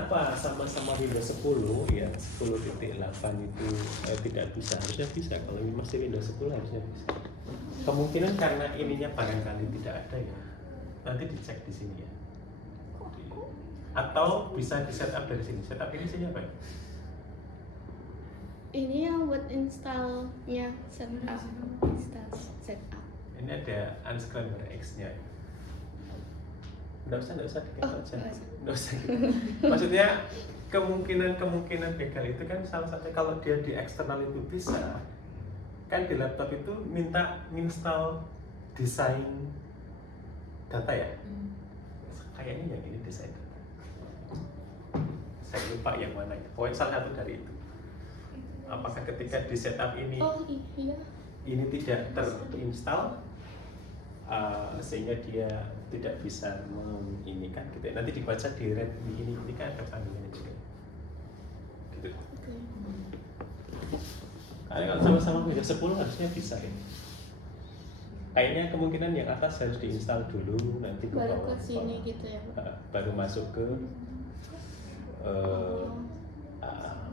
kenapa sama-sama Windows 10 ya 10.8 itu tidak bisa? Harusnya bisa. Kalau ini masih Windows 10 harusnya bisa. Kemungkinan karena ininya barangkali tidak ada ya. Nanti dicek di sini ya. Atau bisa di setup dari sini. Setup ini sini apa ya? Ini yang buat installnya setup. Setup. Ini ada unscramble X-nya. Nggak usah dikasih aja. Nggak usah. Maksudnya kemungkinan begal itu kan salah satunya kalau dia di eksternal itu bisa. Kan di laptop itu minta install desain data ya. Kayaknya yang ini desain data. Saya lupa yang mana ya. Pokoknya salah satu dari itu. Apakah ketika di setup ini ini tidak terinstall sehingga dia tidak bisa menginikan gitu ya. Nanti dibaca di red ini kan ada panduannya juga gitu. Karena kalau sama-sama Windows 10 harusnya bisa ya. Kayaknya kemungkinan yang atas harus diinstal dulu, nanti baru ke sini gitu ya. Baru masuk ke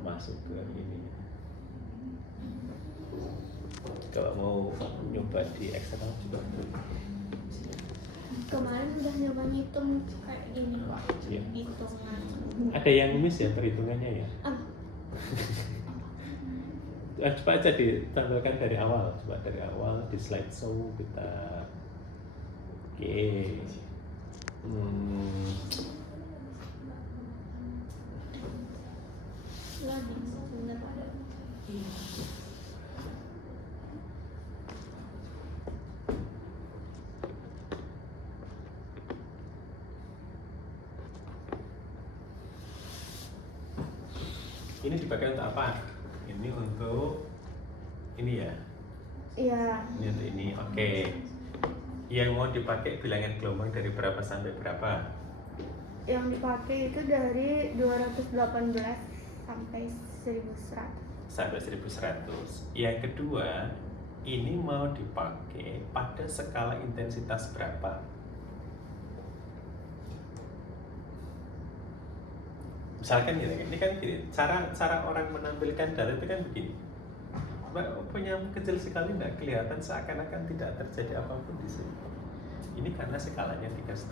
masuk ke ini. Kalau mau nyoba di eksternal juga. Kemarin udah nyoba ngitung kayak gini Pak. Iya. Hitungan. Ada yang miss ya perhitungannya ya? Coba aja ditampilkan dari awal. Coba dari awal di slideshow kita. Oke. Lagi sebentar. Ini dipakai untuk apa? Ini untuk ini ya? Iya. Ini untuk ini, oke. Yang mau dipakai bilangan gelombang dari berapa sampai berapa? Yang dipakai itu dari 218 sampai 1100. Sampai 1100. Yang kedua, ini mau dipakai pada skala intensitas berapa? Misalkan gini, ini kan gini, cara orang menampilkan data itu kan begini. Punya kecil sekali nggak kelihatan seakan-akan tidak terjadi apapun di sini. Ini karena skalanya 3,5.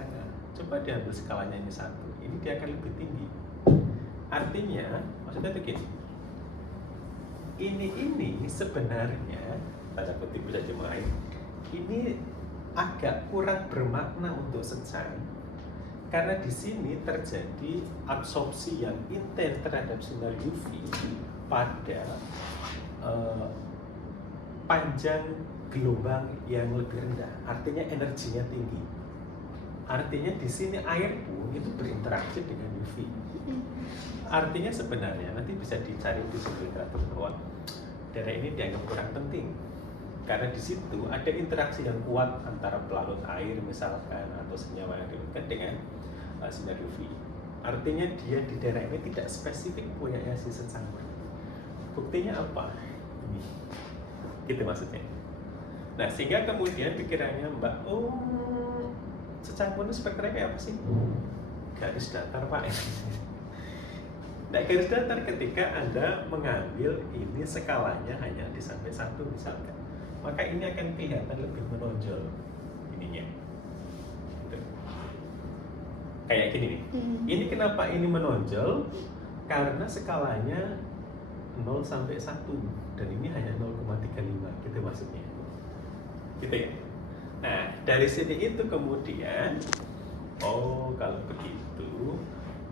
Coba diambil skalanya ini 1, ini dia akan lebih tinggi. Artinya, maksudnya itu gini. Ini sebenarnya tanda kutip bisa jemaah ini agak kurang bermakna untuk secang. Karena di sini terjadi absorpsi yang intens terhadap sinar UV pada panjang gelombang yang lebih rendah, artinya energinya tinggi. Artinya di sini air pun itu berinteraksi dengan UV. Artinya sebenarnya nanti bisa dicari di sini literatur bahwa daerah ini dianggap kurang penting karena di situ ada interaksi yang kuat antara pelarut air misalkan atau senyawa yang dilakukan dengan sinar UV. Artinya dia di daerah ini tidak spesifik punya si secangkul. Buktinya apa? Ini, gitu maksudnya. Nah sehingga kemudian pikirannya Mbak, secangkul itu spektranya kayak apa sih? Garis datar Pak. Nah garis datar ketika Anda mengambil ini skalanya hanya di sampai 1 misalkan, maka ini akan kelihatan lebih menonjol ininya. Gitu. Kayak gini nih. Ini kenapa ini menonjol? Karena skalanya 0 sampai 1 dan ini hanya 0,35 gitu maksudnya. Gitu ya. Nah, dari sini itu kemudian kalau begitu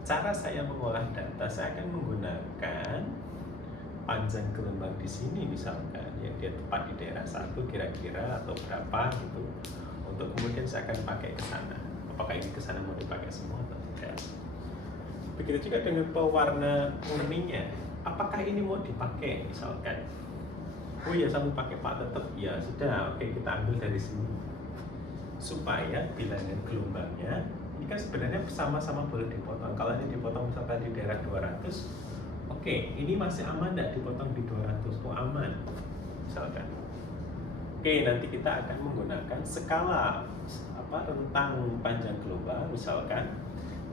cara saya mengolah data, saya akan menggunakan panjang gelombang di sini misalkan yang dia tepat di daerah 1 kira-kira atau berapa gitu. Untuk kemudian saya akan pakai ke sana. Apakah ini ke sana mau dipakai semua atau tidak? Begitu juga dengan pewarna murninya. Apakah ini mau dipakai misalkan? Oh ya, saya mau pakai Pak, tetap ya sudah, oke kita ambil dari sini. Supaya bilangan gelombangnya ini kan sebenarnya sama-sama boleh dipotong. Kalau ini dipotong misalkan di daerah 200, oke, ini masih aman tidak dipotong di 200? Oh aman, misalkan. Oke, nanti kita akan menggunakan skala rentang panjang gelombang, misalkan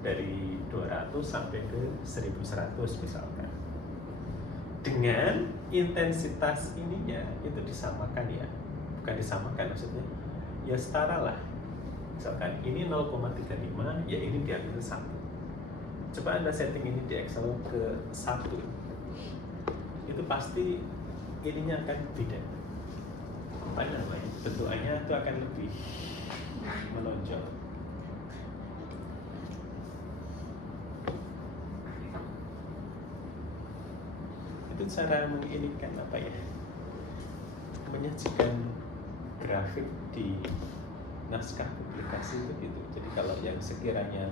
dari 200 sampai ke 1100 misalkan. Dengan intensitas ininya itu disamakan ya. Bukan disamakan maksudnya. Ya setara lah. Misalkan ini 0,35, ya ini diambil 1. Coba Anda setting ini di Excel ke 1. Itu pasti ininya akan beda. Apa namanya? Bentukannya itu akan lebih menonjol. Itu cara menginikan apa ya? Menyajikan grafik di naskah publikasi itu. Jadi kalau yang sekiranya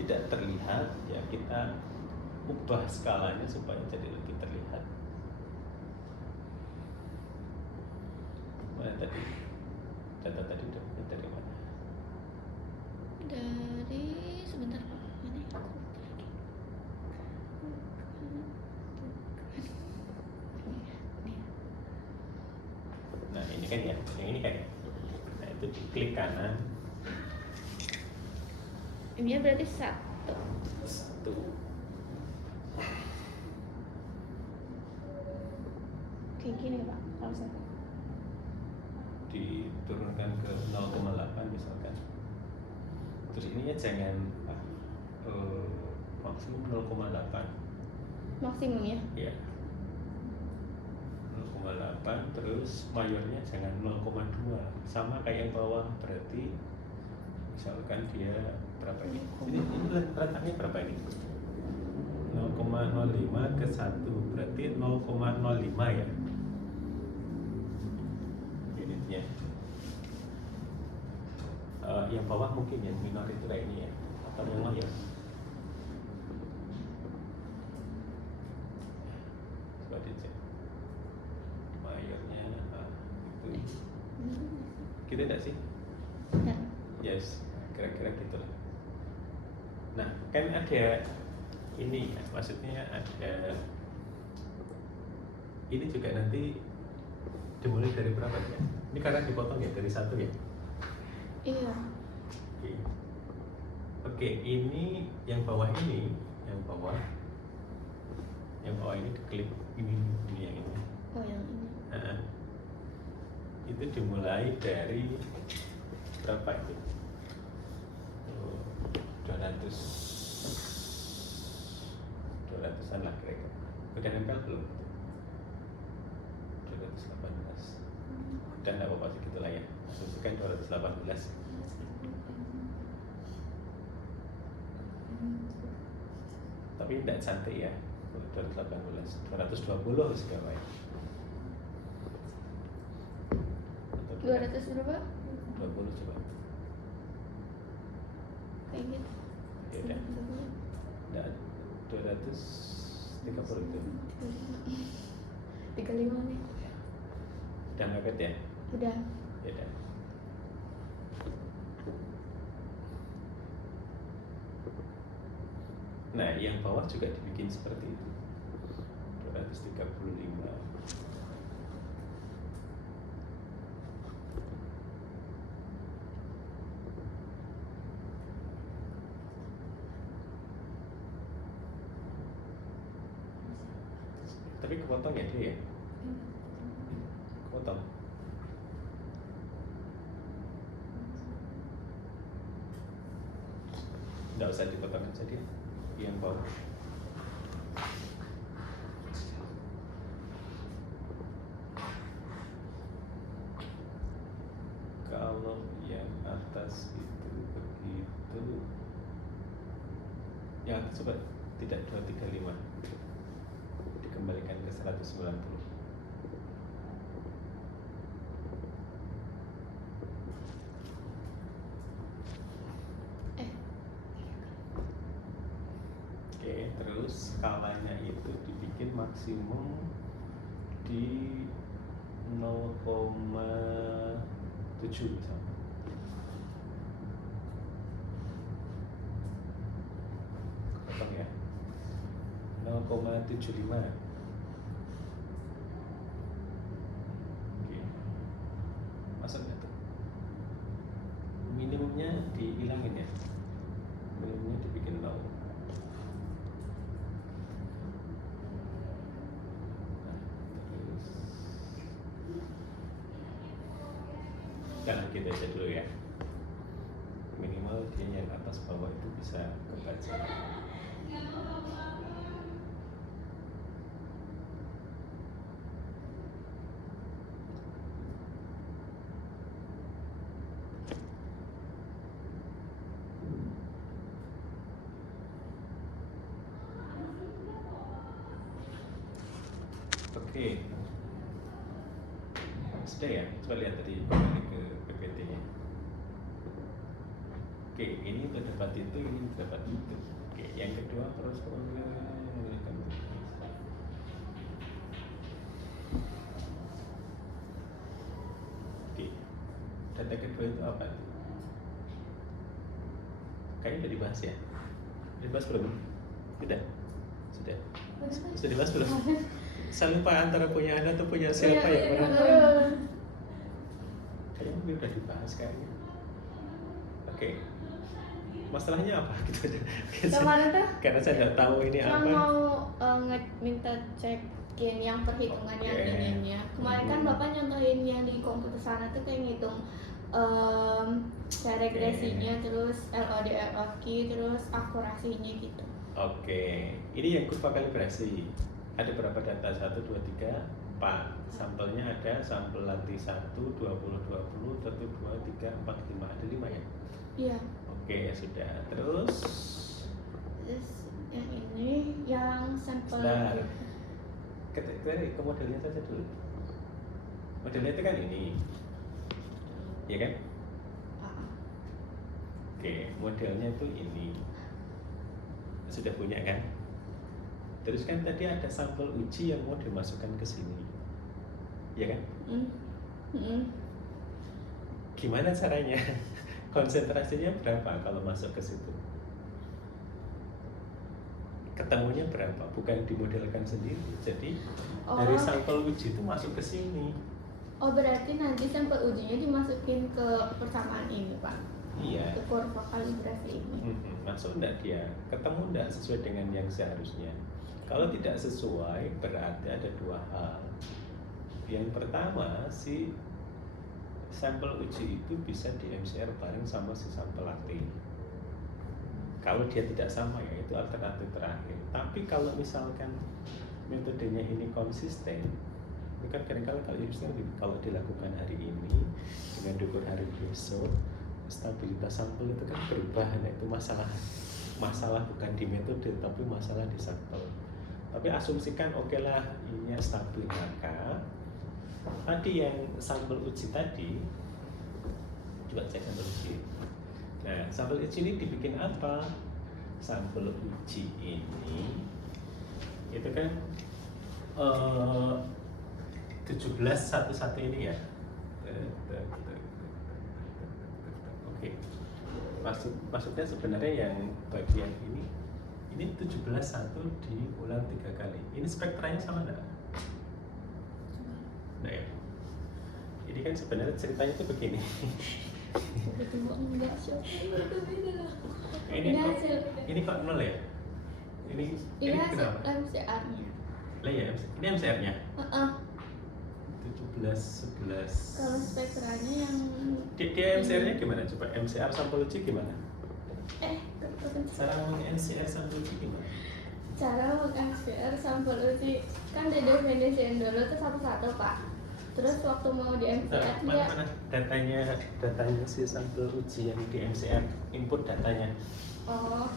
tidak terlihat, ya kita ubah skalanya supaya jadi lebih terlihat. Mana tadi? Data tadi udah dari mana? Dari sebentar Pak. Mana ya? Nah ini kan ya, yang ini kan ya. Nah itu klik kanan. Ini berarti 1. 1. Kayak gini Pak, kalau saya. Diturunkan ke 0,8 misalkan. Terus ininya jangan maksimum 0,8. Maksimum ya? Ya. 0,8 terus mayornya jangan 0,2. Sama kayak yang bawah, berarti misalkan dia berapa ini? Ini letaknya berapa ini? 0,05 ke 1 berarti 0,05 ya. Unitnya. Yang bawah mungkin yang minor itu kayak ini ya, atau yang mayor. Coba dicek. Mayornya itu. Gitu enggak sih? Ya. Yes, kira-kira gitu lah. Nah, kan ada ini, maksudnya ada ini juga nanti dimulai dari berapa ya? Ini karena dipotong ya dari 1 ya? Iya. Oke. Oke, ini yang bawah ini, yang bawah ini diklik ini yang ini. Oh yang ini. Nah, itu dimulai dari berapa itu? 200-an lah kira-kira. Udah nempel belum? 218. Dan nggak apa-apa segitu lah ya. Asumsikan 218. Tapi tidak cantik ya. 218, 220 segala ya. 200 berapa? 20 coba. Kayak gitu. Ya udah. Nggak, 230 itu. 35 nih. Udah mepet ya? Udah. Ya udah. Nah, yang bawah juga dibikin seperti itu. 235. Tapi kepotong ya dia ya? Kepotong. Nggak usah dipotong aja dia. Yang bawah. Kalau yang atas itu begitu, yang atas coba tidak 235, dikembalikan ke 190. Oke, terus skalanya itu dibikin maksimum di 0,7 misalnya. Potong ya. 0,75. Oke. Masuk nggak tuh? Minimumnya dihilangin ya. Minimumnya dibikin 0,75. aja dulu ya. Minimal dia yang atas bawah itu bisa kebaca. Oke. Sudah ya, coba lihat tadi kembali ke PPT-nya. Oke, ini untuk dapat itu, ini untuk dapat itu. Oke, yang kedua terus Oke, data kedua itu apa? Kayaknya udah dibahas ya? Udah dibahas belum? Sudah? Sudah? Sudah dibahas belum? Saya lupa antara punya Anda atau punya siapa ya? Kayaknya udah dibahas kayaknya. Oke. Masalahnya apa gitu aja. Kemarin tuh Karena saya nggak tahu ini yang apa. mau minta cekin yang perhitungan yang Oke. ininya. Kemarin kan Bapak nyontohin yang di komputer sana tuh kayak ngitung regresinya, terus LOD, LOQ, terus akurasinya gitu. Oke, ini yang kurva kalibrasi. Ada berapa data? 1, 2, 3, 4. Sampelnya ada sampel latih 1, 20, 20, 1, 2, 3, 4, 5. Ada 5 ya? Iya. Oke, sudah. Terus yang ini yang sampel. Sebentar. Ke modelnya saja dulu. Modelnya itu kan ini, ya kan? Oke, modelnya itu ini. Sudah punya kan? Terus kan tadi ada sampel uji yang mau dimasukkan ke sini, ya kan? Gimana caranya? Konsentrasinya berapa kalau masuk ke situ? Ketemunya berapa? Bukan dimodelkan sendiri. Jadi dari sampel uji itu masuk ke sini. Oh, berarti nanti sampel ujinya dimasukin ke persamaan ini, Pak? Iya. Ke kurva kalibrasi ini. Masuk enggak dia? Ketemu enggak sesuai dengan yang seharusnya? Kalau tidak sesuai, berarti ada dua hal. Yang pertama, si sampel uji itu bisa di MCR bareng sama si sampel latih. Kalau dia tidak sama, ya itu alternatif terakhir. Tapi kalau misalkan metodenya ini konsisten, ini kan kadang-kadang kalau dilakukan hari ini dengan diukur hari besok, stabilitas sampel itu kan berubah. Nah, itu masalah bukan di metode, tapi masalah di sampel. Tapi asumsikan oke lah ini stabil, maka tadi yang sampel uji tadi, coba cek sampel uji. Nah, sampel uji ini dibikin apa? Sampel uji ini itu kan 1711 ini ya. Oke. Maksudnya sebenarnya yang bagian ini 17.1 diulang 3 kali. Ini spektranya sama enggak? Nah ya. Ini kan sebenarnya ceritanya itu begini. Ini kok 0 ya? Ini kenapa? MCR-nya. Lah ya, ini MCR-nya. 1711. Kalau spektranya yang Dia MCR-nya gimana? Coba MCR sampel uji gimana? Cara meng-MCR sampel uji gimana? Cara meng-MCR sampel uji kan didefinisiin dulu tuh satu-satu, Pak. Terus waktu mau di MCR mana datanya si sampel uji yang di MCR, input datanya. Oh,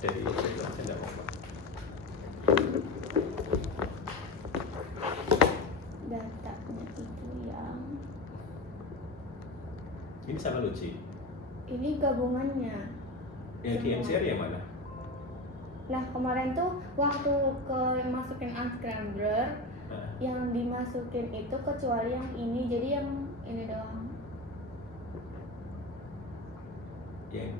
Dari itu aja enggak apa-apa. datanya itu yang Ini sampel uji. ini gabungannya. Yang di MCR yang mana? Nah, kemarin tuh waktu masukin unscrambler, yang dimasukin itu kecuali yang ini, jadi yang ini doang. Yang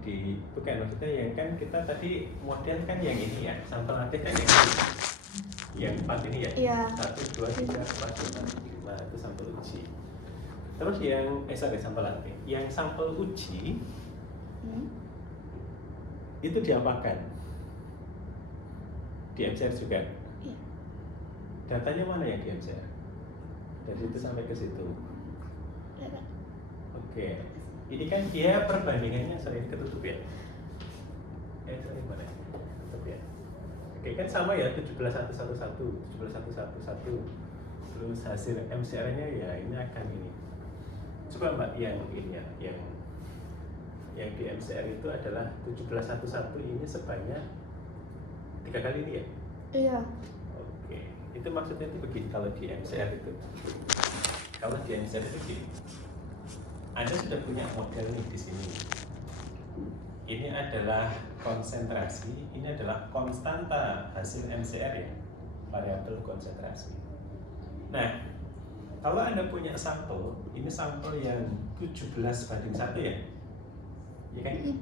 bukan, maksudnya yang kan kita tadi model kan yang ini ya, sampel latih kan yang ini. Yang 4 ini ya? Iya. 1, 2, 3, 4, 5, 5 itu sampel uji. Terus yang, sampel latih. Yang sampel uji itu diapakan? Di MCR juga? Iya. Datanya mana yang di MCR? dari situ sampai ke situ. Ya, Kak. Oke, ini kan dia perbandingannya, sorry ketutup ya. Sorry mana? Ketutup ya. Oke, kan sama ya 17.111, 17.111. Terus hasil MCR-nya ya ini akan ini. Coba Mbak yang ini ya, yang di MCR itu adalah 17.111 ini sebanyak 3 kali ini ya. Iya. Oke, itu maksudnya itu begini kalau di MCR itu. Kalau di MCR itu begini. Anda sudah punya model nih di sini. Ini adalah konsentrasi, ini adalah konstanta hasil MCR ya, variabel konsentrasi. Nah, kalau Anda punya sampel, ini sampel yang 17:1 ya, ya kan?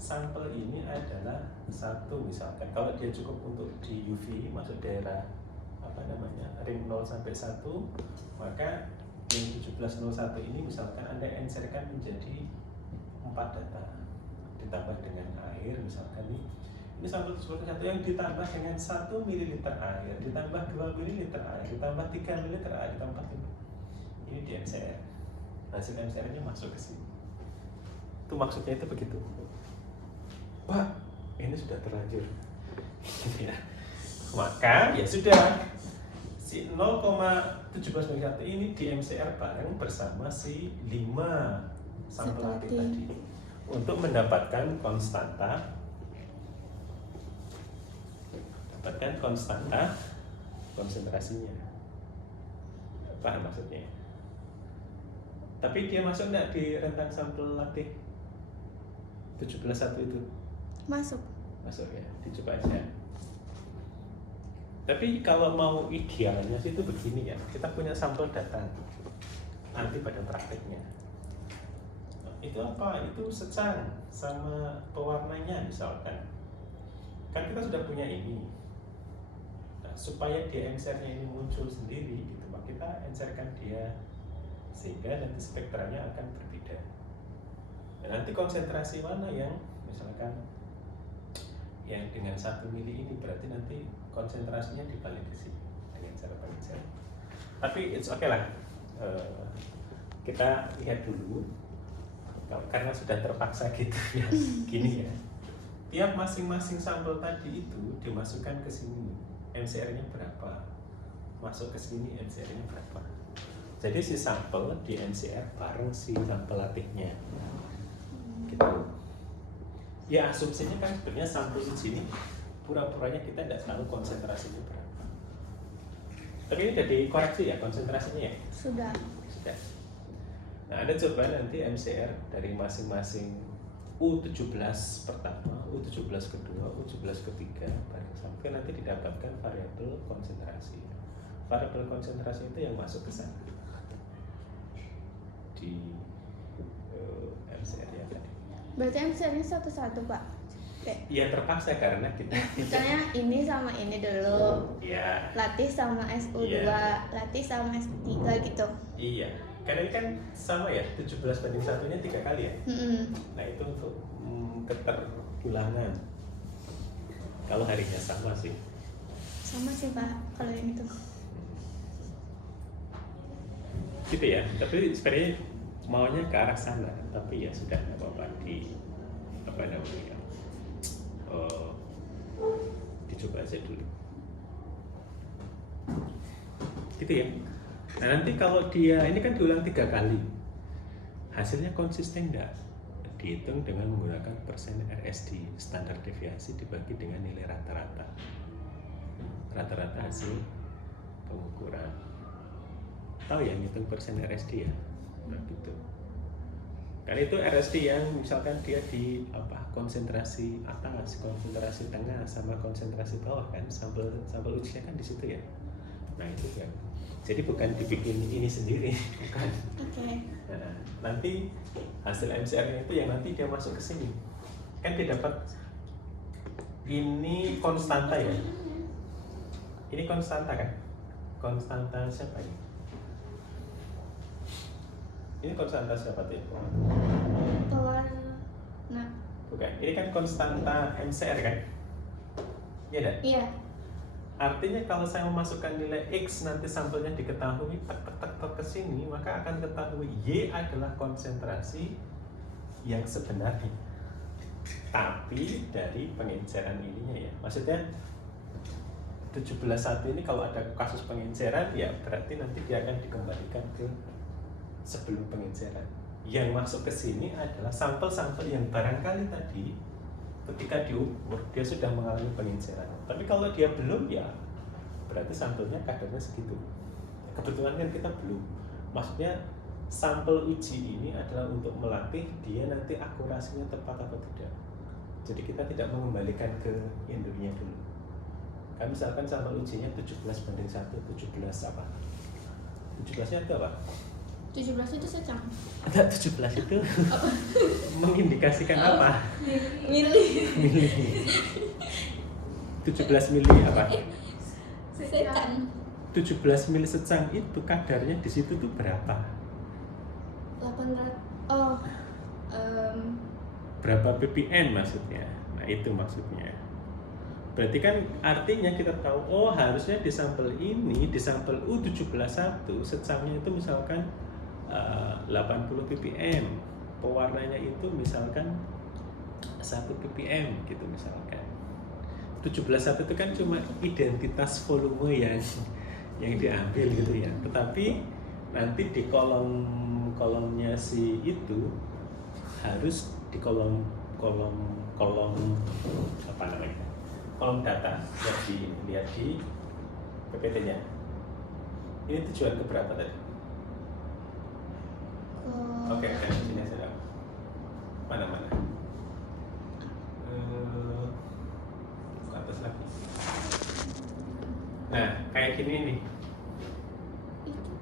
Sampel ini adalah 1 misalkan, kalau dia cukup untuk di UV masuk daerah apa namanya ring 0 sampai 1, maka yang 1701 ini misalkan Anda encerkan menjadi 4 data ditambah dengan air misalkan nih, ini sampel 1701 yang ditambah dengan 1 ml air, ditambah 2 ml air, ditambah 3 ml air, ditambah 4 ml. Ini di MCR, hasil MCR nya masuk ke sini. Itu maksudnya itu begitu. Pak, ini sudah terlanjur ya. Maka ya sudah, si 0,1701 ini di MCR bareng bersama si 5 sampel latih tadi untuk mendapatkan konstanta konsentrasinya. Paham maksudnya? Tapi dia masuk enggak di rentang sampel latih 17.1 itu? Masuk. Masuk ya, dicoba aja. Tapi kalau mau idealnya sih itu begini ya, kita punya sampel datang nanti pada prakteknya. Itu apa? Itu secang sama pewarnanya misalkan. Kan kita sudah punya ini. Nah, supaya di MCR-nya ini muncul sendiri gitu, maka kita encerkan dia sehingga nanti spektranya akan berbeda. Dan nanti konsentrasi mana yang misalkan yang dengan 1 mili ini berarti nanti konsentrasinya dibalik ke sini dengan cara pengecer. Tapi it's okay lah. Kita lihat dulu. Karena sudah terpaksa gitu ya. Gini ya. Tiap masing-masing sampel tadi itu dimasukkan ke sini. MCR-nya berapa? Masuk ke sini MCR-nya berapa? Jadi si sampel di MCR bareng si sampel latihnya. Gitu. Ya asumsinya kan sebenarnya sampel di sini pura-puranya kita tidak tahu konsentrasinya berapa. Tapi ini sudah dikoreksi ya konsentrasinya ya? Sudah. Nah, Anda coba nanti MCR dari masing-masing U17 pertama, U17 kedua, U17 ketiga bareng sampai nanti didapatkan variabel konsentrasi. Variabel konsentrasi itu yang masuk ke sana di MCR ya tadi. Berarti MCR-nya satu-satu, Pak? Iya terpaksa karena kita misalnya ini sama ini dulu. Iya. Latih sama SU2, latih sama S3 gitu. Iya. Karena ini kan sama ya, 17:1-nya 3 kali ya. Nah itu untuk keterulangan. Kalau harinya sama sih. Sama sih Pak, kalau yang itu. Gitu ya, tapi sebenarnya maunya ke arah sana. Tapi ya sudah, nggak apa-apa di apa namanya, dicoba aja dulu. Gitu ya. Nah nanti kalau dia, ini kan diulang 3 kali, hasilnya konsisten enggak? Dihitung dengan menggunakan persen RSD, standar deviasi dibagi dengan nilai rata-rata hasil pengukuran. Tahu ya ngitung persen RSD ya? Nah gitu. Karena itu RSD yang misalkan dia di apa, konsentrasi atas, konsentrasi tengah, sama konsentrasi bawah kan, sampel ujinya kan di situ ya. Nah itu kan. Jadi bukan dibikin ini sendiri, bukan. Oke. Nah, nanti hasil MCR-nya itu yang nanti dia masuk ke sini. Kan dia dapat ini konstanta ya. Ini konstanta kan? Konstanta siapa ini? Ini konstanta siapa tuh? Nah. Bukan. Ini kan konstanta MCR kan? Iya enggak? Iya. Artinya kalau saya memasukkan nilai X nanti sampelnya diketahui tek ke sini, maka akan ketahui Y adalah konsentrasi yang sebenarnya. Tapi dari pengenceran ininya ya. Maksudnya 17.1 ini kalau ada kasus pengenceran ya berarti nanti dia akan dikembalikan ke sebelum pengenceran. Yang masuk ke sini adalah sampel-sampel yang barangkali tadi ketika diukur dia sudah mengalami pengenceran. Tapi kalau dia belum ya berarti sampelnya kadarnya segitu. Kebetulan kan kita belum. Maksudnya sampel uji ini adalah untuk melatih dia nanti akurasinya tepat atau tidak. Jadi kita tidak mengembalikan ke indunya dulu. Kan misalkan sampel ujinya 17:1, 17 apa? 17-nya itu apa? 17 itu secang. Enggak, 17 itu mengindikasikan apa? Mili. Mili. 17 mili apa? Secang. 17 mili secang itu kadarnya di situ tuh berapa? 800. Berapa ppm maksudnya? Nah itu maksudnya. Berarti kan artinya kita tahu, oh harusnya di sampel ini, di sampel U17.1 secangnya itu misalkan 80 ppm, pewarnanya itu misalkan 1 ppm gitu misalkan. 17.1 itu kan cuma identitas volume yang diambil gitu ya. Tetapi nanti di kolomnya si itu harus di kolom apa namanya? Kolom data yang dilihat di PPT-nya. Ini tujuan keberapa tadi? Oke, sini saya. Mana? Ke atas lagi. Nah, kayak gini nih.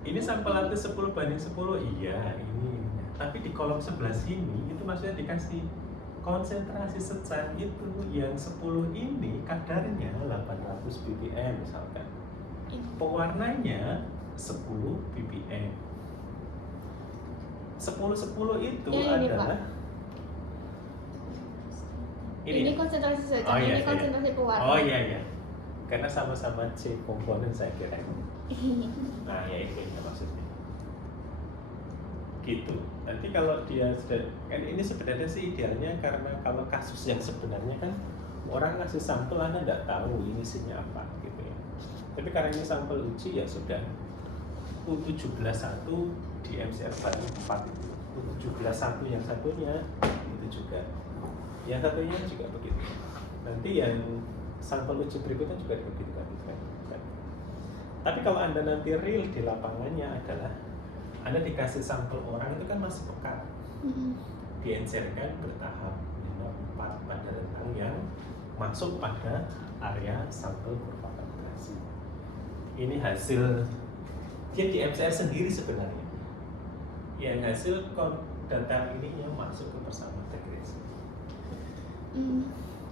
Ini sampel arti 10:10, iya ini. Tapi di kolom sebelah sini itu maksudnya dikasih konsentrasi secang itu yang 10 ini kadarnya 800 ppm misalkan. Pewarnanya 10 ppm. 10 itu ya, ini, adalah Pak. Ini konsentrasi secang, oh, iya, ini konsentrasi pewarna. Oh iya. Karena sama-sama C komponen saya kira. Nah, ya itu maksudnya. Gitu. Nanti kalau dia sudah kan ini sebenarnya sih idealnya karena kalau kasus yang sebenarnya kan orang ngasih sampel Anda tidak tahu ini isinya apa gitu ya. Tapi karena ini sampel uji ya sudah. U17.1 di MCR barang 4 itu. U17.1 yang satunya itu juga. Yang satunya juga begitu. Nanti yang sampel uji berikutnya juga begitu kan. Tapi kalau Anda nanti real di lapangannya adalah Anda dikasih sampel orang itu kan masih pekat, diencerkan bertahap 4 pada rentang yang masuk pada area sampel kurva kalibrasi. Ini hasil dia di MCR sendiri sebenarnya. Yang hasil data ini yang masuk ke persamaan regresi.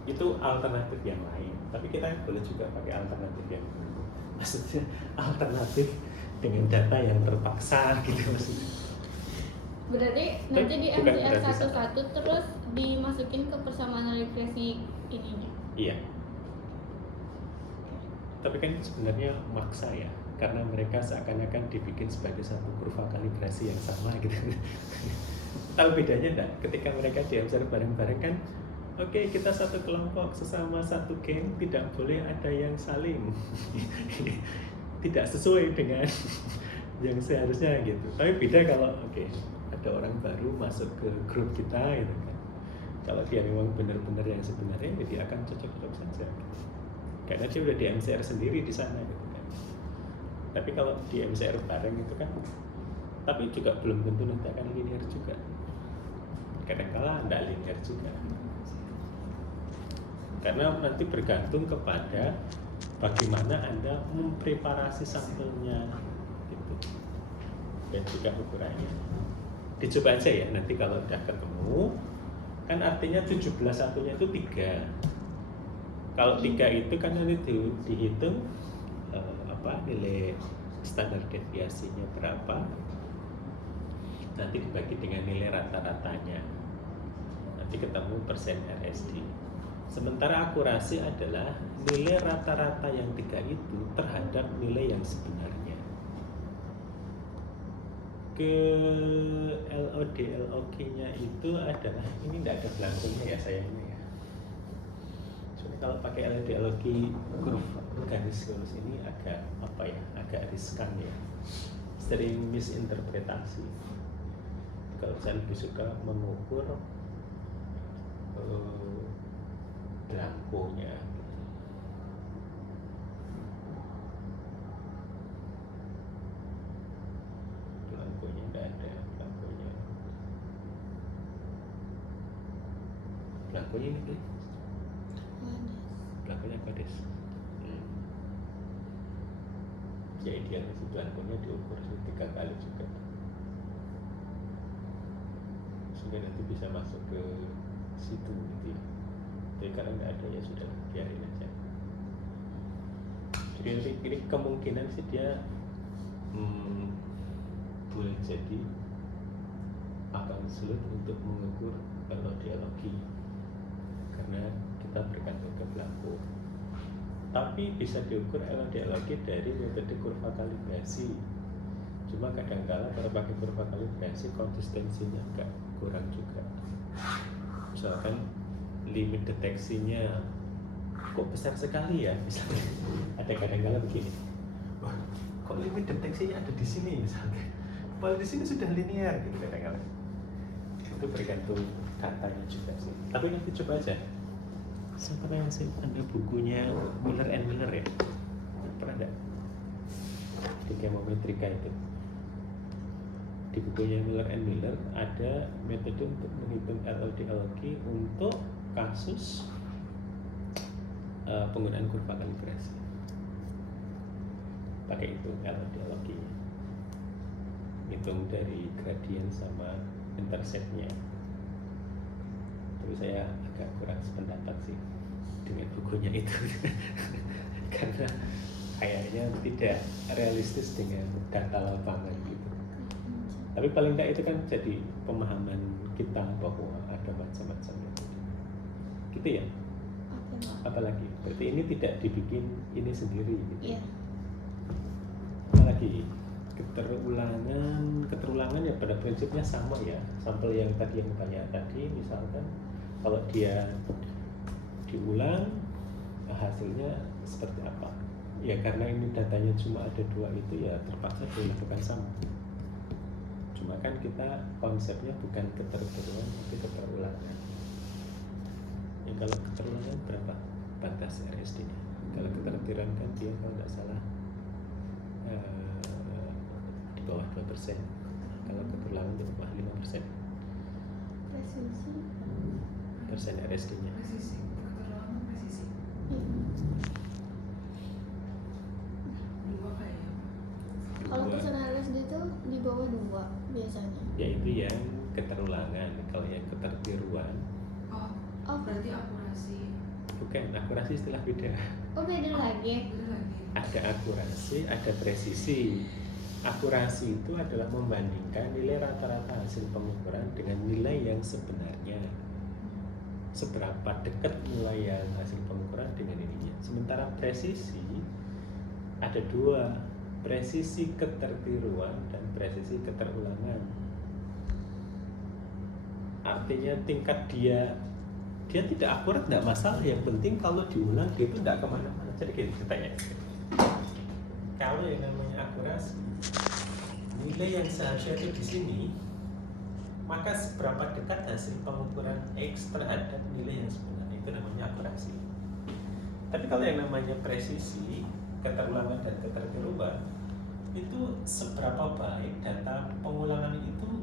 Itu alternatif yang lain. Tapi kita boleh juga pakai alternatif yang lain. Maksudnya alternatif dengan data yang terpaksa gitu maksudnya. Berarti nanti di MCR 11 terus dimasukin ke persamaan regresi ininya. Iya. Tapi kan sebenarnya maksa ya, karena mereka seakan-akan dibikin sebagai satu kurva kalibrasi yang sama gitu. Tahu bedanya enggak? Ketika mereka di MCR bareng-bareng kan, oke, kita satu kelompok sesama satu geng, tidak boleh ada yang saling tidak sesuai dengan yang seharusnya gitu. Tapi beda kalau ada orang baru masuk ke grup kita gitu kan. Kalau dia memang benar-benar yang sebenarnya, dia akan cocok-cocok saja. Gitu. Karena dia udah di MCR sendiri di sana gitu kan. Tapi kalau di MCR bareng itu kan, tapi juga belum tentu nanti akan linear juga. Kadang-kala tidak linear juga. Karena nanti bergantung kepada bagaimana Anda mempreparasi sampelnya gitu. Dan juga ukurannya. Dicoba aja ya, nanti kalau udah ketemu kan artinya 17.1-nya itu 3. Kalau 3 itu kan nanti dihitung nilai standar deviasinya berapa, nanti dibagi dengan nilai rata-ratanya, nanti ketemu persen RSD. Sementara akurasi adalah nilai rata-rata yang 3 itu terhadap nilai yang sebenarnya. Ke LOD LOG-nya itu adalah, ini tidak ada belangkonya ya sayangnya ya. Soalnya kalau pakai LOD LOG kurva garis lurus ini agak apa ya, agak riskan ya, sering misinterpretasi. Kalau saya lebih suka mengukur belangkonya. Belangkonya tidak ada, belangkonya. Belangkonya ini tuh. Belangkonya apa des? Ya idealnya sih belangkonya diukur 3 kali juga, sehingga nanti bisa masuk ke situ gitu ya. Jadi karena nggak ada ya sudah, biarin aja. Jadi ini kemungkinan sih dia boleh jadi akan sulit untuk mengukur LOD-LOG karena kita bergantung ke belangko. Tapi bisa diukur LOD-LOG dari metode kurva kalibrasi. Cuma kadang-kala kalau pakai kurva kalibrasi konsistensinya agak kurang juga. Misalkan limit deteksinya kok besar sekali ya, misalnya ada kadang-kala begini, wah kok limit deteksinya ada di sini misalnya, padahal di sini sudah linear gitu kadang-kala. Itu bergantung datanya juga sih. Tapi nanti coba aja. Siapa yang sih ada bukunya Miller and Miller ya? Pernah ada? Di chemometrika itu. Di bukunya Miller and Miller ada metode untuk menghitung LOD-LOG untuk kasus penggunaan kurva kalibrasi. Pakai itu LOD-LOG-nya. Hitung dari gradien sama interceptnya. Tapi saya agak kurang sependapat sih dengan bukunya itu karena kayaknya tidak realistis dengan data lapangan gitu. Tapi paling tidak itu kan jadi pemahaman kita bahwa ada macam-macam gitu ya. Apalagi berarti ini tidak dibikin ini sendiri gitu. Iya. Apalagi keterulangan ya pada prinsipnya sama ya. Sampel yang tadi yang banyak tadi misalkan kalau dia diulang hasilnya seperti apa ya, karena ini datanya cuma ada 2 itu ya terpaksa dilakukan sama. Cuma kan kita konsepnya bukan keterulangan tapi keterulangan ya. Kalau keterulangan berapa batas RSD-nya? Kalau keterulangan kan dia kalau tidak salah di bawah 2%. Kalau keterulangan di bawah 5%. Presisi. Persen RSD-nya. Presisi, keterulangan presisi. Dua kayaknya. Kalau persen RSD itu di bawah 2 biasanya. Yaitu yang keterulangan. Kalau yang ketertiruan, Oh, Berarti akurasi. bukan, akurasi istilah beda. oh beda lagi. Beda lagi. Ada akurasi, ada presisi. Akurasi itu adalah membandingkan nilai rata-rata hasil pengukuran dengan nilai yang sebenarnya. Seberapa dekat nilai yang hasil pengukuran dengan ininya. Sementara presisi ada 2, presisi ketertiruan dan presisi keterulangan. Artinya tingkat dia tidak akurat tidak masalah, yang penting kalau diulang dia itu tidak kemana-mana. Jadi gitu ceritanya. Kalau yang namanya akurasi, nilai yang seharusnya itu di sini, maka seberapa dekat hasil pengukuran X terhadap nilai yang sebenarnya, itu namanya akurasi. Tapi kalau yang namanya presisi, keterulangan dan ketertiruan, itu seberapa baik data pengulangan itu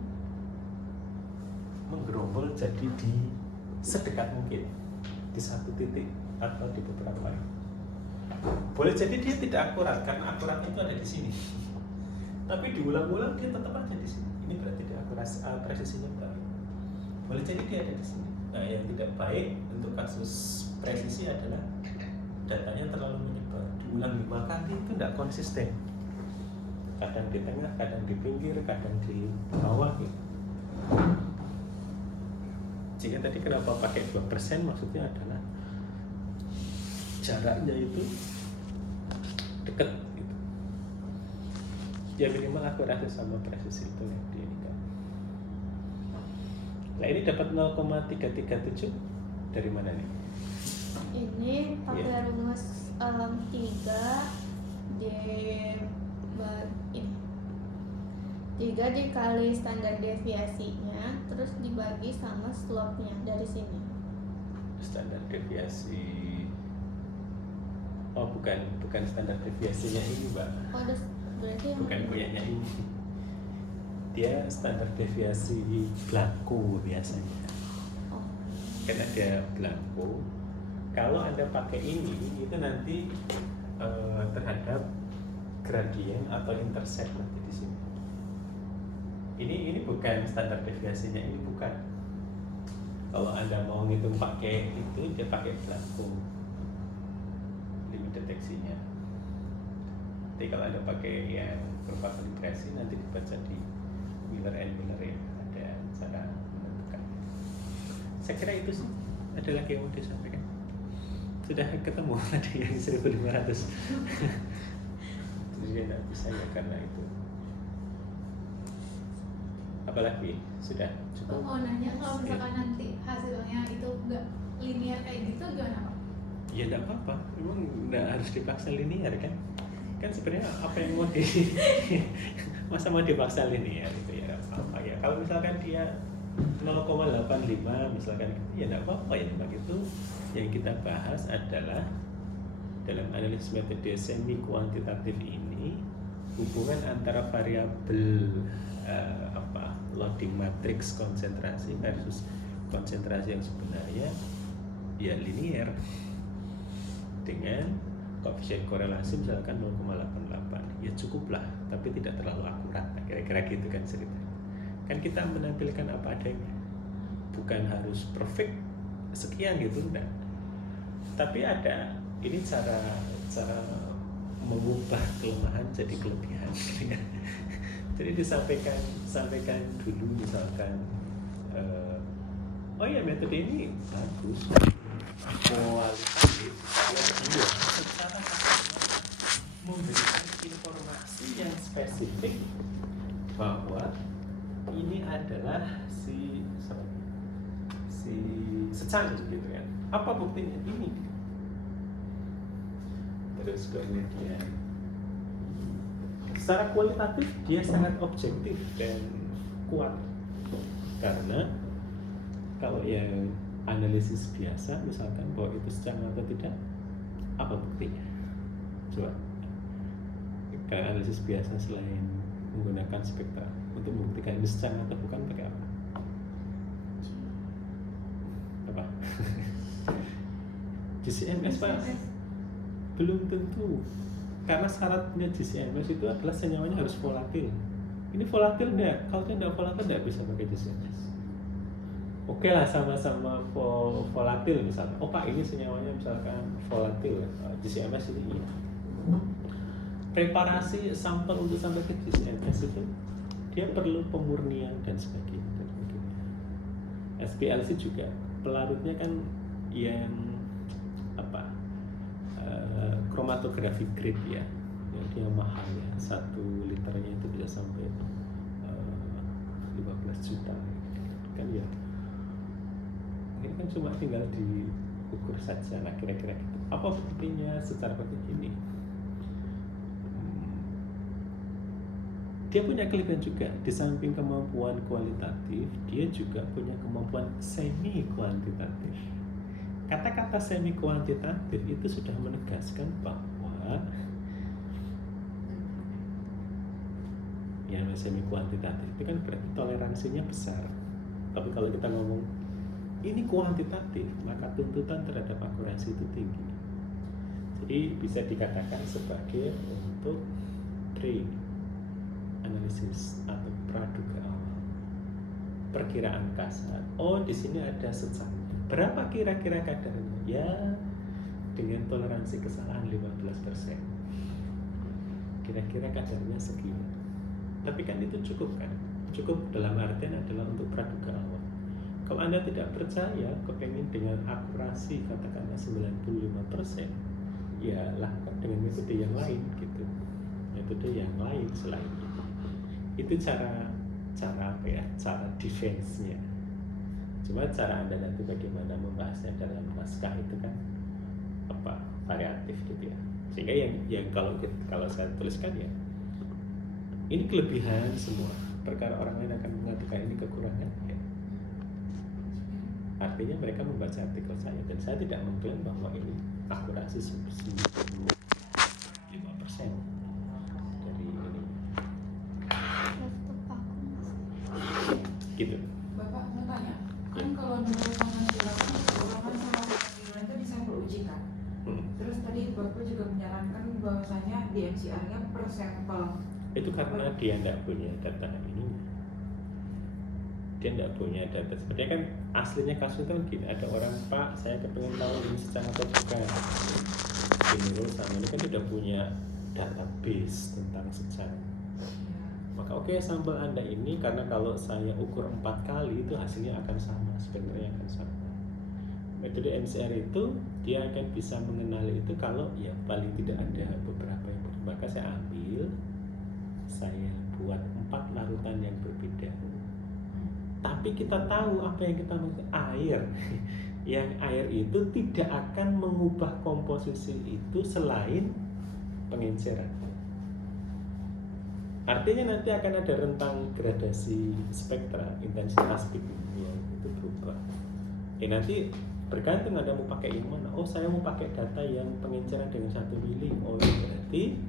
menggerombol jadi di sedekat mungkin di satu titik atau di beberapa. Boleh jadi dia tidak akurat karena akurat itu ada di sini. Tapi diulang-ulang dia tetap ada di sini. Ini berarti dia akurasi, presisinya baik. Boleh jadi dia ada di sini. Nah, yang tidak baik untuk kasus presisi adalah datanya terlalu menyebar. Diulang 5 kali itu tidak konsisten. Kadang di tengah, kadang di pinggir, kadang di bawah gitu. Jika tadi kenapa pakai 2% maksudnya adalah jaraknya itu dekat gitu. Ya minimal akurasi sama presisi itu yang diinginkan. Nah ini dapat 0,337 dari mana nih? Ini pakai Iya. rumus 3 dikali standar deviasinya, terus dibagi sama slope-nya dari sini. Standar deviasi. Oh bukan standar deviasinya ini Mbak. Oh, berarti yang Bukan punyanya ini. Dia standar deviasi Blanco biasanya. Oh, Kan ada Blanco. Kalau Anda pakai ini itu nanti terhadap gradient atau intersect nanti di sini. Ini bukan standar deviasinya, ini bukan. Kalau Anda mau ngitung pakai itu, dia pakai Blanco limit deteksinya. Jadi kalau Anda pakai yang berupa kalibrasi nanti dibaca di Miller and Miller ya, ada cara menentukan. Saya kira itu sih. Ada lagi yang mau disampaikan? Sudah ketemu tadi yang 1500. Jadi tidak bisa ya karena itu. Apalagi sudah Aku cukup. mau nanya kalau misalkan nanti hasilnya itu nggak linear kayak gitu gimana Pak? Ya tidak apa-apa, memang tidak harus dipaksa linear kan? Kan sebenarnya apa yang mau di masa mau dipaksa linear itu ya nggak apa-apa ya. Kalau misalkan dia 0,85 misalkan gitu, ya tidak apa-apa ya. Memang itu yang kita bahas adalah dalam analisis metode semi kuantitatif ini hubungan antara variabel loading matrix konsentrasi versus konsentrasi yang sebenarnya ya linear dengan koefisien korelasi misalkan 0,88 ya cukuplah, tapi tidak terlalu akurat. Nah, kira-kira gitu kan ceritanya. Kan kita menampilkan apa adanya, bukan harus perfect sekian gitu enggak. Tapi ada ini cara mengubah kelemahan jadi kelebihan. Jadi sampaikan dulu misalkan oh ya metode ini bagus kualitatif dia secara memberikan informasi yang spesifik bahwa ini adalah si secang gitu kan. Apa buktinya ini? Terus kemudian secara kualitatif dia sangat objektif dan kuat karena kalau yang analisis biasa misalkan bahwa itu secang atau tidak, apa buktinya? Coba kayak analisis biasa selain menggunakan spektra untuk membuktikan ini secang atau bukan pakai apa? Apa? GCMS Pak? Belum tentu. Karena syaratnya GCMS itu adalah senyawanya harus volatil. Ini volatil enggak? Kalau tidak volatil enggak bisa pakai GCMS. Oke lah sama-sama volatil misalnya. Oh Pak ini senyawanya misalkan volatil, GCMS ini iya. Preparasi sampel untuk sampai ke GCMS itu dia perlu pemurnian dan sebagainya. SPLC juga pelarutnya kan yang apa? Kromatografi grade ya, yang dia mahal ya, 1 liternya itu bisa sampai 15 juta kan ya. Ini kan cuma tinggal diukur saja. Nah kira-kira gitu. Apa buktinya secara begini? Dia punya kelebihan juga, di samping kemampuan kualitatif, dia juga punya kemampuan semi kuantitatif. Kata-kata semi kuantitatif itu sudah menegaskan bahwa yang semi kuantitatif itu kan berarti toleransinya besar. Tapi kalau kita ngomong ini kuantitatif, maka tuntutan terhadap akurasi itu tinggi. Jadi bisa dikatakan sebagai untuk pre-analisis atau praduga awal, perkiraan kasar. Oh, di sini ada secangnya. Berapa kira-kira kadarnya? Ya, dengan toleransi kesalahan 15%. Kira-kira kadarnya sekian. Tapi kan itu cukup kan? Cukup dalam artian adalah untuk praduga awal. Kalau Anda tidak percaya, kepengen dengan akurasi katakanlah 95%, ya lakukan dengan metode yang lain gitu. Metode yang lain selain itu. Itu cara apa ya? Cara defense-nya. Cuma cara Anda nanti bagaimana membahasnya dalam naskah itu kan apa variatif gitu ya. Sehingga yang kalau saya tuliskan ya ini kelebihan semua. Perkara orang lain akan mengatakan ini kekurangan ya. Artinya mereka membaca artikel saya dan saya tidak mengklaim bahwa ini akurasi 95% dari ini. Gitu. Bapak mau tanya, kan kalau menurut Pancasila kan keulangan sama kepemiluan itu bisa beruji kan? Terus tadi Bapak juga menyarankan bahwasanya di MCR-nya per sampel. Itu karena dia tidak punya data ini. Dia tidak punya data. Sebenarnya kan aslinya kasus itu kan gini, ada orang, Pak, saya kepengen tahu ini secara atau bukan. Menurut sama ini kan sudah punya database tentang secara. Maka oke, sampel Anda ini karena kalau saya ukur 4 kali itu hasilnya akan sama, sebenarnya akan sama. Metode MCR itu dia akan bisa mengenali itu kalau ya paling tidak ada beberapa yang berbeda. Maka saya ambil, saya buat 4 larutan yang berbeda. Tapi kita tahu apa yang kita maksud, air. Yang air itu tidak akan mengubah komposisi itu selain pengenceran. Artinya nanti akan ada rentang gradasi spektra, intensitas birunya itu berubah. Nanti bergantung Anda mau pakai yang mana. Oh, saya mau pakai data yang pengenceran dengan 1 mili. Oh, berarti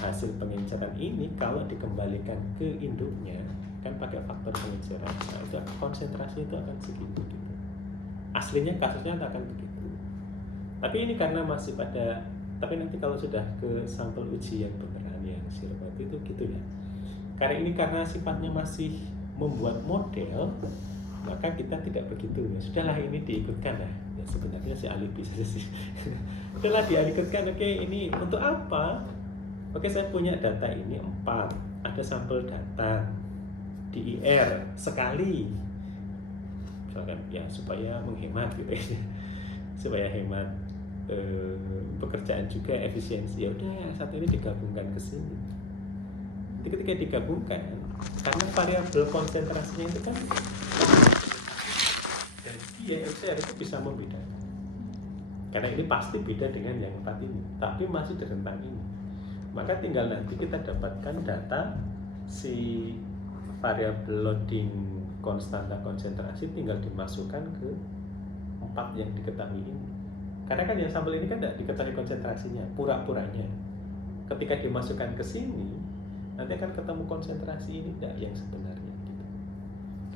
hasil pengenceran ini kalau dikembalikan ke induknya kan pakai faktor pengenceran. Nah, itu konsentrasi itu akan segitu gitu. Aslinya kasusnya akan begitu. Tapi ini karena masih pada, tapi nanti kalau sudah ke sampel uji yang beneran yang sirupati itu gitu ya. Karena ini karena sifatnya masih membuat model, maka kita tidak begitu ya. Sudahlah ini diikutkan lah. Ya sebenarnya si alibi saja sih. Sudahlah diikutkan. Oke, ini untuk apa? Oke, saya punya data ini 4. Ada sampel data di IR sekali. Misalkan ya supaya menghemat gitu ya. Supaya hemat pekerjaan juga, efisiensi. Ya udah satu ini digabungkan ke sini. Jadi ketika digabungkan, karena variabel konsentrasinya itu kan jadi MCR itu bisa membedakan. Karena ini pasti beda dengan yang 4 ini, tapi masih di rentang ini. Maka tinggal nanti kita dapatkan data si variabel loading konstanta konsentrasi tinggal dimasukkan ke 4 yang diketahui ini. Karena kan yang sampel ini kan tidak diketahui konsentrasinya, pura-puranya. Ketika dimasukkan ke sini, nanti akan ketemu konsentrasi ini tidak yang sebenarnya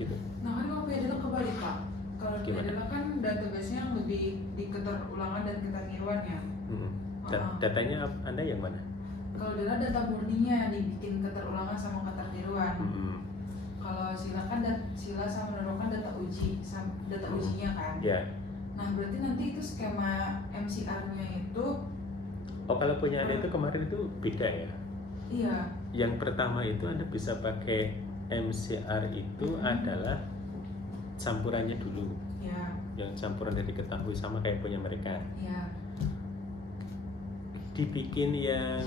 gitu. Nah kan kalau PDL kebalik Pak. Kalau PDL kan database-nya lebih di keterulangan dan keterniruannya. Datanya Anda yang mana? Kalau data murninya yang dibikin keterulangan sama keterniruan. Kalau sila kan sila sama nerokan data ujinya kan. Yeah. Nah berarti nanti itu skema MCR-nya itu. Oh, kalau punya Anda itu kemarin itu beda ya? Iya. Yang pertama itu Anda bisa pakai MCR itu adalah campurannya dulu. Ya. Yang campuran dari diketahui sama kayak punya mereka. Ya. Dibikin yang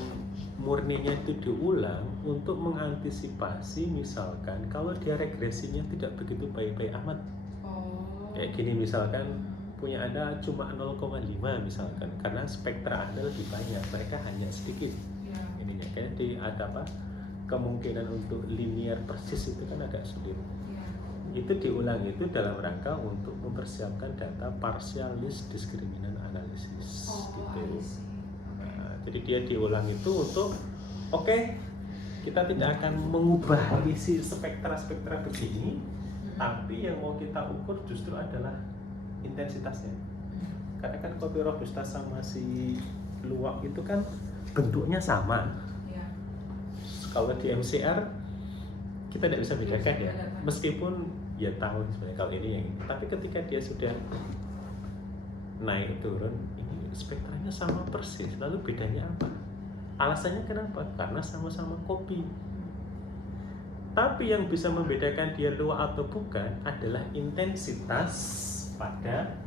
murninya itu diulang untuk mengantisipasi misalkan kalau dia regresinya tidak begitu baik-baik amat. Oh. Kayak gini misalkan punya Anda cuma 0,5 misalkan karena spektra Anda lebih banyak, mereka hanya sedikit. Ya. Ininya kayak di ada apa? Kemungkinan untuk linear persis itu kan agak sulit. Ya. Itu diulang itu dalam rangka untuk mempersiapkan data partialis diskriminan analisis gitu. Nah, jadi dia diulang itu untuk kita tidak akan mengubah isi spektra begini, tapi yang mau kita ukur justru adalah intensitasnya. Karena kan kopi robusta sama si luwak itu kan bentuknya sama. Kalau di MCR kita tidak bisa bedakan ya, meskipun ya tahu sebenarnya kalau ini yang ini. Tapi ketika dia sudah naik turun, ini spektranya sama persis. Lalu bedanya apa? Alasannya kenapa? Karena sama-sama kopi. Tapi yang bisa membedakan dia luwak atau bukan adalah intensitas pada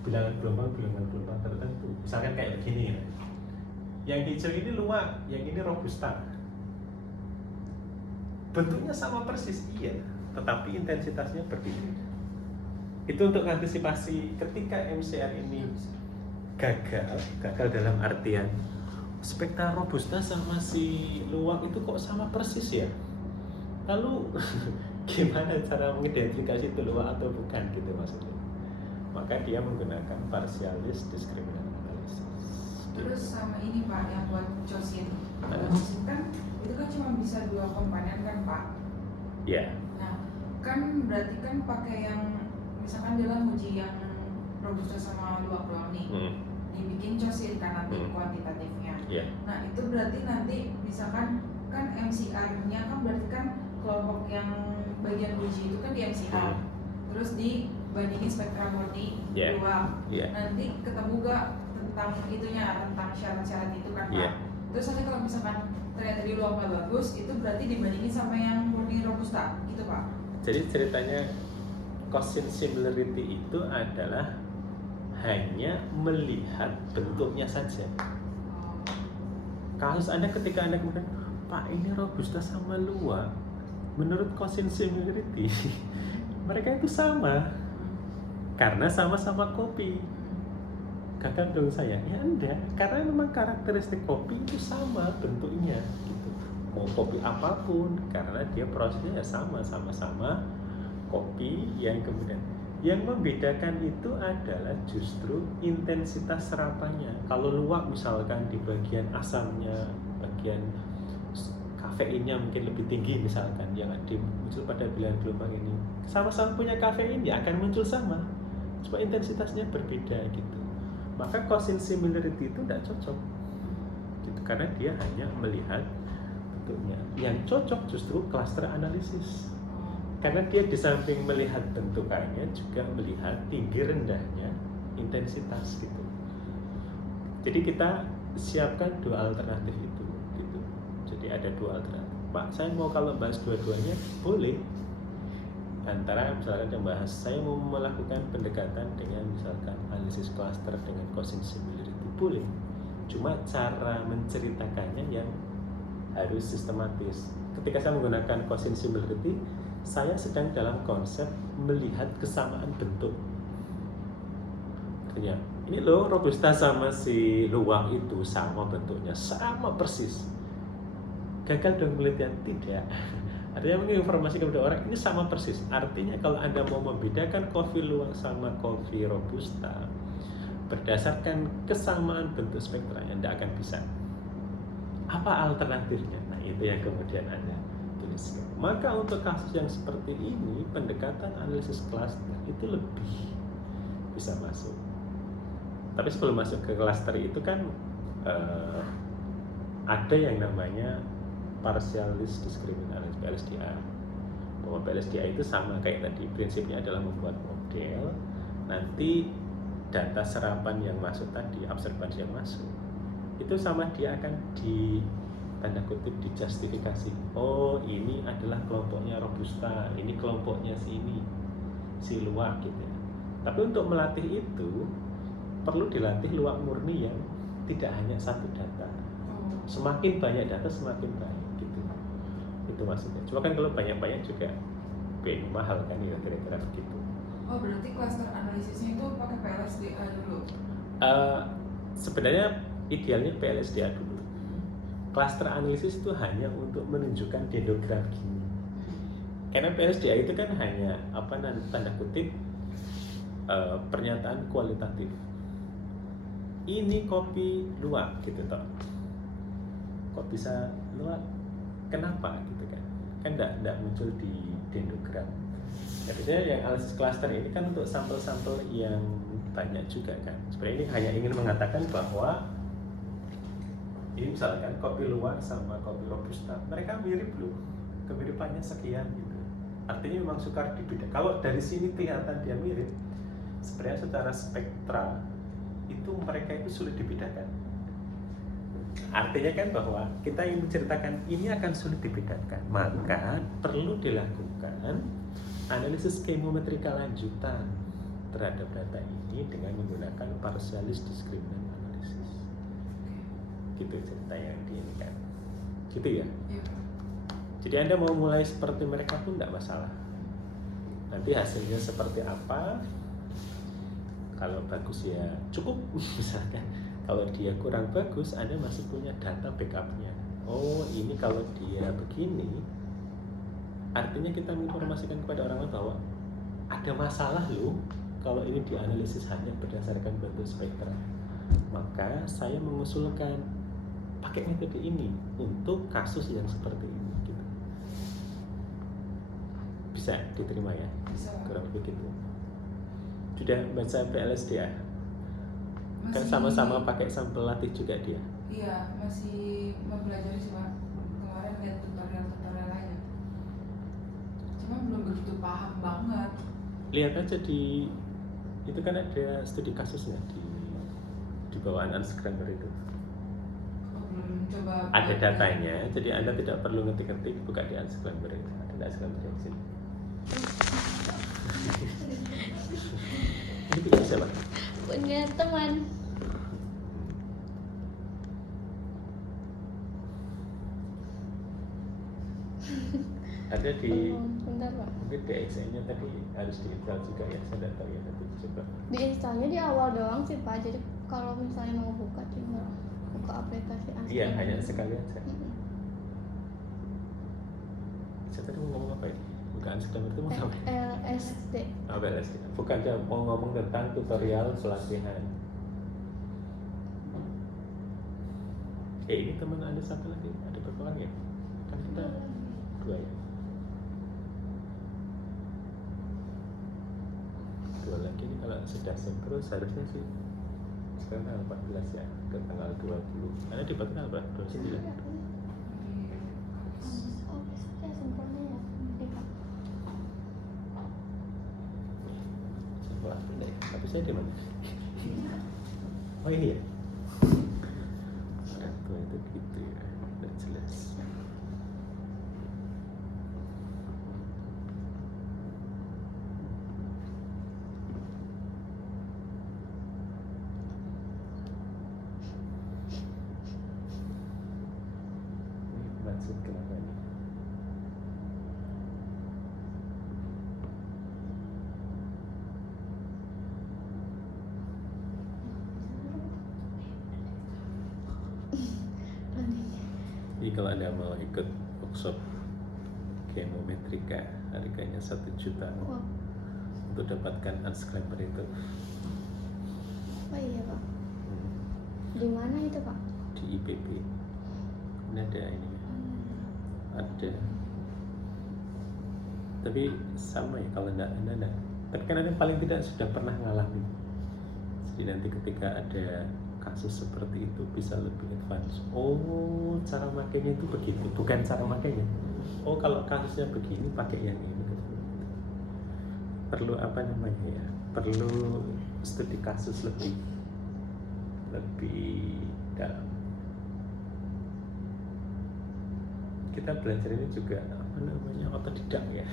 bilangan gelombang tertentu. Misalkan kayak begini ya. Yang hijau ini luwak, yang ini robusta. Bentuknya sama persis, iya, tetapi intensitasnya berbeda. Itu untuk antisipasi ketika MCR ini gagal dalam artian spektra robusta sama si luwak itu kok sama persis ya. Lalu gimana cara mengidentifikasi itu luwak atau bukan gitu maksudnya. Maka dia menggunakan partialis discriminant analysis. Terus sama ini Pak, yang buat cosin. Kan itu kan cuma bisa 2 komponen kan Pak? Ya. Nah, kan berarti kan pakai yang misalkan dalam uji yang robusta sama luwak doang nih, dibikin cosin kan nanti kuantitatifnya. Yeah. Nah itu berarti nanti misalkan kan MCR-nya kan berarti kan kelompok yang bagian uji itu kan di MCR, terus dibandingin spektra murni luwak. Nanti ketemu gak tentang itunya, tentang syarat-syarat itu kan Pak? Terus nanti kalau misalkan ternyata di luwak nggak bagus, itu berarti dibandingin sama yang murni robusta gitu Pak? Jadi ceritanya Cosin similarity itu adalah hanya melihat bentuknya saja. Kasus Anda ketika Anda kemudian, Pak ini robusta sama luwak, menurut Cosin similarity mereka itu sama karena sama-sama kopi. Gagal dong saya? Ya enggak, karena memang karakteristik kopi itu sama bentuknya gitu. Mau kopi apapun, karena dia prosesnya ya sama-sama kopi. Yang kemudian yang membedakan itu adalah justru intensitas serapannya. Kalau luwak misalkan di bagian asamnya, bagian kafeinnya mungkin lebih tinggi misalkan, yang muncul pada bilangan gelombang ini sama-sama punya kafein ya akan muncul sama, cuma intensitasnya berbeda gitu. Maka Cosin similarity itu tidak cocok gitu, karena dia hanya melihat bentuknya. Yang cocok justru cluster analisis, karena dia di samping melihat bentukannya juga melihat tinggi rendahnya intensitas gitu. Jadi kita siapkan 2 alternatif itu gitu. Jadi ada 2 alternatif. Pak, saya mau kalau bahas dua-duanya boleh. Antara misalkan yang bahas saya mau melakukan pendekatan dengan misalkan analisis cluster dengan Cosin similarity boleh. Cuma cara menceritakannya yang harus sistematis. Ketika saya menggunakan Cosin similarity, saya sedang dalam konsep melihat kesamaan bentuk. Artinya, ini loh robusta sama si luwak itu sama bentuknya, sama persis. Gagal dong penelitian? Tidak. Artinya menginformasi kepada orang ini sama persis. Artinya kalau Anda mau membedakan kopi luwak sama kopi robusta berdasarkan kesamaan bentuk spektranya, Anda akan bisa. Apa alternatifnya? Nah itu yang kemudian Anda tuliskan. Maka untuk kasus yang seperti ini, pendekatan analisis cluster itu lebih bisa masuk. Tapi sebelum masuk ke cluster itu kan ada yang namanya partialis discriminant analysis PLSDA. Bahwa PLSDA itu sama kayak tadi, prinsipnya adalah membuat model, nanti data serapan yang masuk tadi, observasi yang masuk, itu sama dia akan di tanda kutip dijustifikasi. Oh ini adalah kelompoknya robusta, ini kelompoknya si luwak gitu ya. Tapi untuk melatih itu perlu dilatih luwak murni yang tidak hanya satu data. Semakin banyak data semakin baik gitu. Itu maksudnya. Cuma kan kalau banyak-banyak juga mahal kan ya, kira-kira begitu. Oh berarti cluster analisisnya itu pakai PLSDA dulu? Sebenarnya idealnya PLSDA dulu. Cluster analisis itu hanya untuk menunjukkan dendrogram gini. Karena PLSDA itu kan hanya tanda kutip pernyataan kualitatif. Ini kopi luwak gitu toh. Kok bisa luwak? Kenapa gitu kan? Kan enggak muncul di dendrogram. Jadi yang analisis cluster ini kan untuk sampel-sampel yang banyak juga kan. Sebenarnya ini hanya ingin mengatakan bahwa ini misalkan kopi luwak sama kopi robusta, mereka mirip loh, kemiripannya sekian gitu. Artinya memang sukar dibedakan. Kalau dari sini kelihatan dia mirip, sebenarnya secara spektra itu mereka itu sulit dibedakan. Artinya kan bahwa kita ingin menceritakan ini akan sulit dibedakan, maka perlu dilakukan analisis skemometrika lanjutan terhadap data ini dengan menggunakan partialist discriminant analysis. Gitu cerita yang diinginkan. Gitu ya. Iya. Jadi Anda mau mulai seperti mereka pun tidak masalah. Nanti hasilnya seperti apa? Kalau bagus ya cukup misalkan. Kalau dia kurang bagus, Anda masih punya data backupnya. Oh, ini kalau dia begini, artinya kita menginformasikan kepada orang lain bahwa ada masalah loh kalau ini dianalisis hanya berdasarkan bentuk spektra. Maka saya mengusulkan pakai metode ini untuk kasus yang seperti ini. Gitu. Bisa diterima ya? Bisa. Kurang begitu. Sudah baca PLSD ya? Kan Masih- sama-sama pakai sampel latih juga dia. Iya, masih mempelajari sih Pak. Kemarin lihat tutorial aja. Cuma belum begitu paham banget. Lihat aja di itu kan ada studi kasusnya di bawaan Unscramble itu. Oh, belum coba. Ada datanya, jadi Anda tidak perlu ngetik-ngetik, buka di Unscramble itu. Ada Unscramble di sini. Ini punya siapa? Punya teman. Ada di Bentar Pak. mungkin DXN-nya tadi harus diinstal juga ya, saya tidak tahu ya, nanti coba. Di installnya di awal doang sih Pak. Jadi kalau misalnya mau buka tinggal buka aplikasi Unscramble. Iya, hanya sekali aja. Mm-mm. Saya tadi mau ngomong apa ya? Bukan Unscramble itu mau ngapain? LSD. Oh, LSD. Bukan, dia mau ngomong tentang tutorial pelatihan. Ini teman Anda satu lagi, ada berapa orang ya? Kan kita dua ya. Dua lagi ini kalau sudah sinkron seharusnya sih sekarang tanggal 14 ya, ke tanggal 20. Anda di tanggal berapa? 29. Oh, besoknya sempurna ya. Iya Pak. Wah, benar. Tapi saya di mana? Oh ini ya. Orang tua itu gitu ya, tidak jelas. Ini maksud kenapa ini? Jadi kalau Anda mau ikut workshop kemometrika, harganya 1 juta Wah, untuk dapatkan Unscramble itu. oh iya Pak. Di mana itu Pak? Di IPB. Ini ada ini, ada. Tapi sama ya kalau Anda. Tapi kan Anda paling tidak sudah pernah ngalamin. Jadi nanti ketika ada kasus seperti itu bisa lebih advance. Oh, cara makainya itu begitu, bukan cara makainya. Oh, kalau kasusnya begini pakai yang ini. Perlu apa namanya ya? Perlu studi kasus lebih dalam. Kita belajar ini juga apa namanya otodidak ya.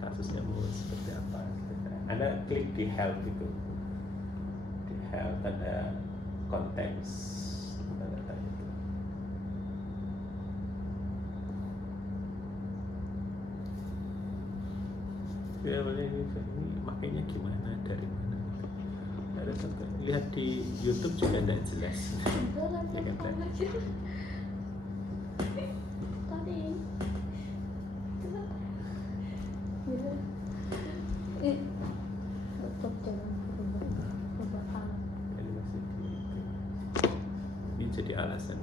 Kasusnya mau seperti apa? Anda klik di help itu. Health ada konteks data itu. Ya boleh ini makanya gimana dari mana? Ada contoh. Lihat di YouTube juga tidak jelas. Itu lagi Ya kan, apa sih? Tadi. Gitu. Tutup jangan berubah. Ini masih ini jadi alasan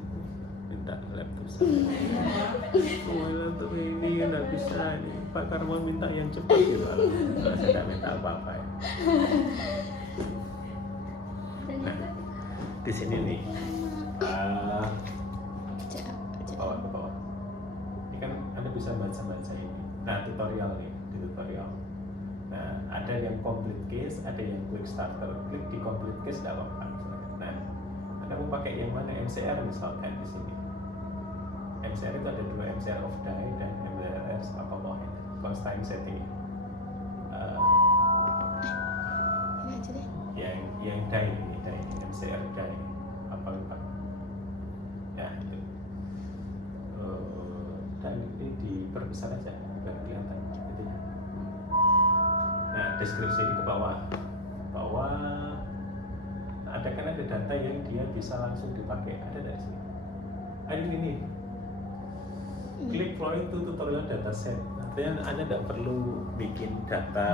minta laptop saya. Oh, laptop ini nggak bisa nih. Pak Karmon minta yang cepat gitu. Kalau saya nggak minta apa-apa ya. Nah, di sini nih. Bawa ke bawah. Ini kan Anda bisa baca ini. Nah, tutorial nih, di tutorial. Nah, ada yang complete case, ada yang quick starter. Klik di complete case tidak apa-apa. Nah, Anda mau pakai yang mana? MCR misalkan di sini. MCR itu ada dua, MCR of die dan MCR apa wahid. Constraint setting. Ini aja deh. Yang die ini MCR die apa lupa. Ya itu. Dan ini diperbesar aja biar kelihatan. Gitu. Nah deskripsi di bawah ada kan ada data yang dia bisa langsung dipakai, ada dari sini. Ini klik flowing to tutorial dataset. Artinya Anda tidak perlu bikin data,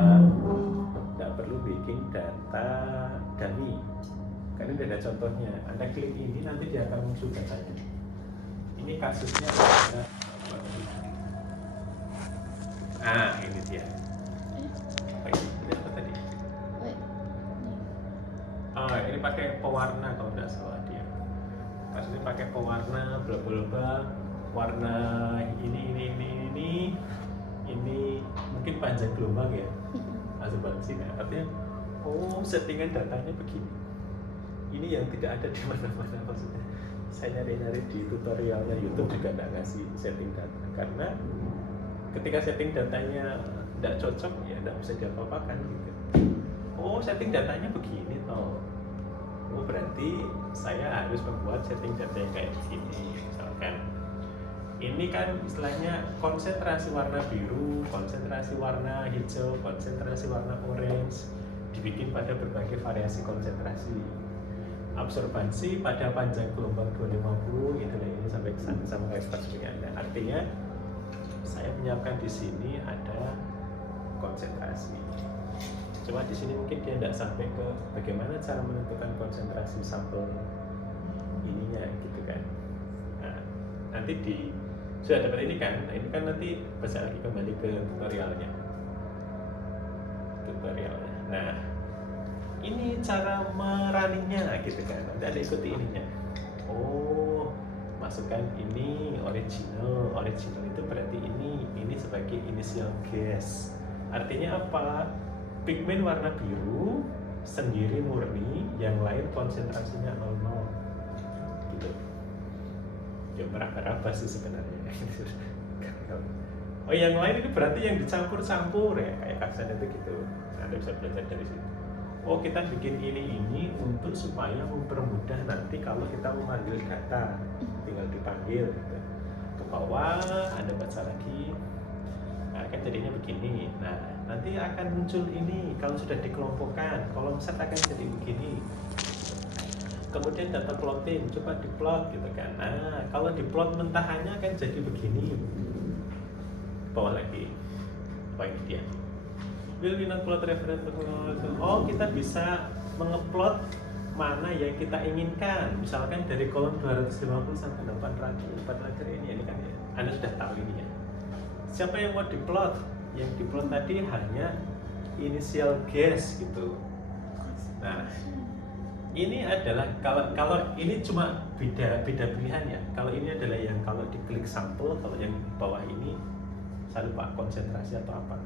dummy. Karena ini ada contohnya. Anda klik ini nanti dia akan muncul datanya. Ini kasusnya ada. Ini dia. Ini apa tadi? Ini pakai pewarna kalau tidak salah dia. Kasusnya pakai pewarna, bla bla bla, warna ini mungkin panjang gelombang ya, asuransi. Artinya, settingan datanya begini. Ini yang tidak ada di mana-mana maksudnya. Saya nyari-nyari di tutorialnya YouTube juga tidak ngasih setting data karena ketika setting datanya tidak cocok ya tidak bisa diapa-apakan gitu. Setting datanya begini toh. Berarti saya harus membuat setting data yang kayak begini. Misalkan ini kan istilahnya konsentrasi warna biru, konsentrasi warna hijau, konsentrasi warna orange dibikin pada berbagai variasi konsentrasi. Absorbansi pada panjang gelombang 250 gitu lah, ini sampai kesana sama kayak seperti Anda. Artinya saya menyiapkan di sini ada konsentrasi. Cuma di sini mungkin dia tidak sampai ke bagaimana cara menentukan konsentrasi sampel ininya gitu kan. Nah, nanti sudah dapat ini kan. Nah, ini kan nanti bisa lagi kembali ke tutorialnya. Nah, ini cara merunningnya gitu kan. Nanti ada ikuti ininya. Masukkan ini original itu berarti ini sebagai initial guess. Artinya apa? Pigmen warna biru sendiri murni, yang lain konsentrasinya 00 gitu. Ya meraba-raba sih sebenarnya. Yang lain itu berarti yang dicampur-campur ya, kayak aksen itu gitu. Anda bisa belajar dari situ. Kita bikin ini untuk supaya mempermudah nanti kalau kita memanggil data, tinggal dipanggil gitu. Ke bawah Anda baca lagi. Nah, kan jadinya begini. Nah, nanti akan muncul ini kalau sudah dikelompokkan. Kolom set akan jadi begini. Kemudian data plotting, coba diplot gitu kan. Nah, kalau diplot mentahannya akan jadi begini. Bawah lagi. Ini dia. Will we not plot reference? Kita bisa mengeplot mana yang kita inginkan. Misalkan dari kolom 250 sampai 400 ini kan ya. Anda sudah tahu ini ya. Siapa yang mau diplot? Yang diplot tadi hanya initial guess gitu. Nah, ini adalah kalau ini cuma beda pilihan ya. Kalau ini adalah yang kalau diklik sampel, kalau yang bawah ini saya lupa konsentrasi atau apa.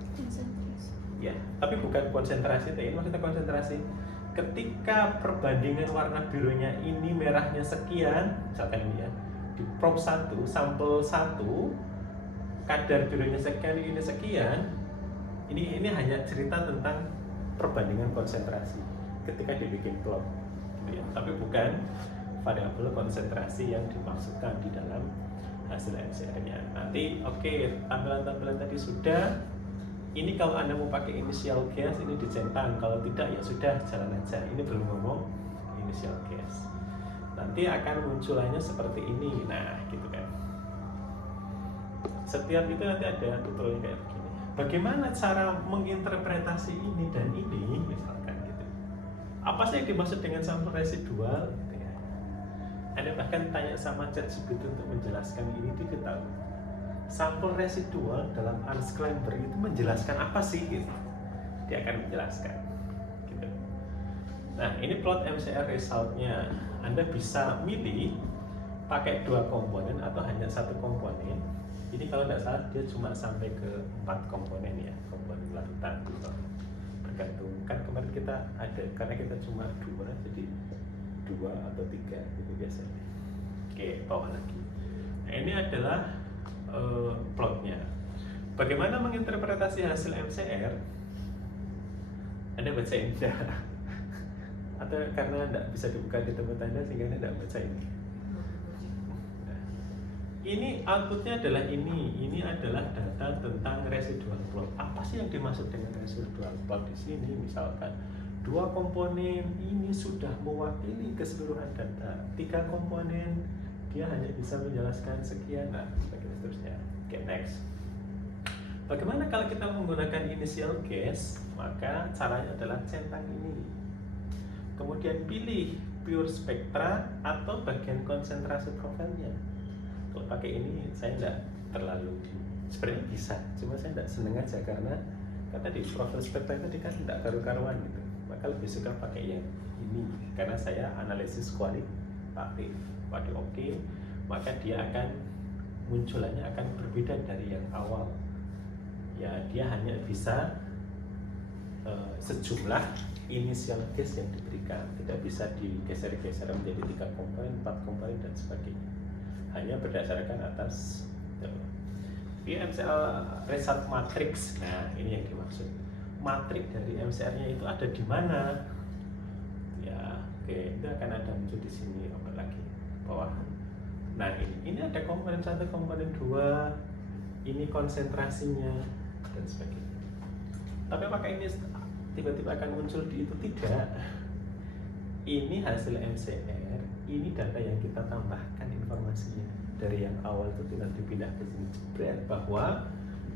Ya, tapi bukan konsentrasi. Ini maksudnya konsentrasi. Ketika perbandingan warna birunya ini merahnya sekian, misalkan ini ya, di prop 1, sampel 1 kadar birunya sekian, ini sekian. Ini hanya cerita tentang perbandingan konsentrasi ketika dibikin plot, gitu ya. Tapi bukan variabel konsentrasi yang dimaksudkan di dalam hasil MCR-nya. Nanti tampilan-tampilan tadi sudah. Ini kalau Anda mau pakai initial guess ini dicentang. Kalau tidak ya sudah jalan aja. Ini belum ngomong initial guess. Nanti akan munculannya seperti ini. Nah, gitu kan. Setiap itu nanti ada tutorial kayak begini. Bagaimana cara menginterpretasi ini dan ini, misalkan gitu. Apa sih yang dimaksud dengan sampel residual? Gitu ya. Anda bahkan tanya sama ChatGPT untuk menjelaskan ini, dia tahu. Sampel residual dalam unscramble itu menjelaskan apa sih? Gitu. Dia akan menjelaskan. Gitu. Nah, ini plot MCR resultnya. Anda bisa milih pakai 2 komponen atau hanya 1 komponen. Ini kalau tidak salah dia cuma sampai ke 4 komponen ya, komponen larutan gitu. Bergantung kan kemarin kita ada karena kita cuma 2 jadi 2 atau 3 itu biasanya. Oke, bawah lagi. Nah, ini adalah plotnya. Bagaimana menginterpretasi hasil MCR? Anda baca ini atau karena tidak bisa dibuka di tempat Anda sehingga Anda tidak baca ini? Nah, ini outputnya adalah ini adalah data tentang residual plot. Apa sih yang dimaksud dengan residual plot di sini? Misalkan 2 komponen ini sudah mewakili keseluruhan data, 3 komponen dia hanya bisa menjelaskan sekian, nah seterusnya. Oke, next. Bagaimana kalau kita menggunakan initial guess? Maka caranya adalah centang ini. Kemudian pilih pure spectra atau bagian konsentrasi profilnya. Kalau pakai ini saya tidak terlalu, sebenarnya bisa, cuma saya tidak seneng aja karena kata di profil spectra itu kan tidak karu-karuan gitu. Maka lebih suka pakai yang ini karena saya analisis kualitatif. Waduh, oke, maka dia akan munculannya akan berbeda dari yang awal. Ya, dia hanya bisa sejumlah initial guess yang diberikan, tidak bisa digeser-geser menjadi 3 komponen, 4 komponen dan sebagainya. Hanya berdasarkan atas MCR result matrix. Nah, ini yang dimaksud. Matrik dari MCR-nya itu ada di mana? Ya, oke, itu akan ada muncul di sini apa lagi bawah. Nah, ini ada komponen 1, komponen 2, ini konsentrasinya dan sebagainya. Tapi apakah ini tiba-tiba akan muncul di itu? Tidak. Ini hasil MCR, ini data yang kita tambahkan informasinya dari yang awal itu tidak dipindah ke sini. Jebret bahwa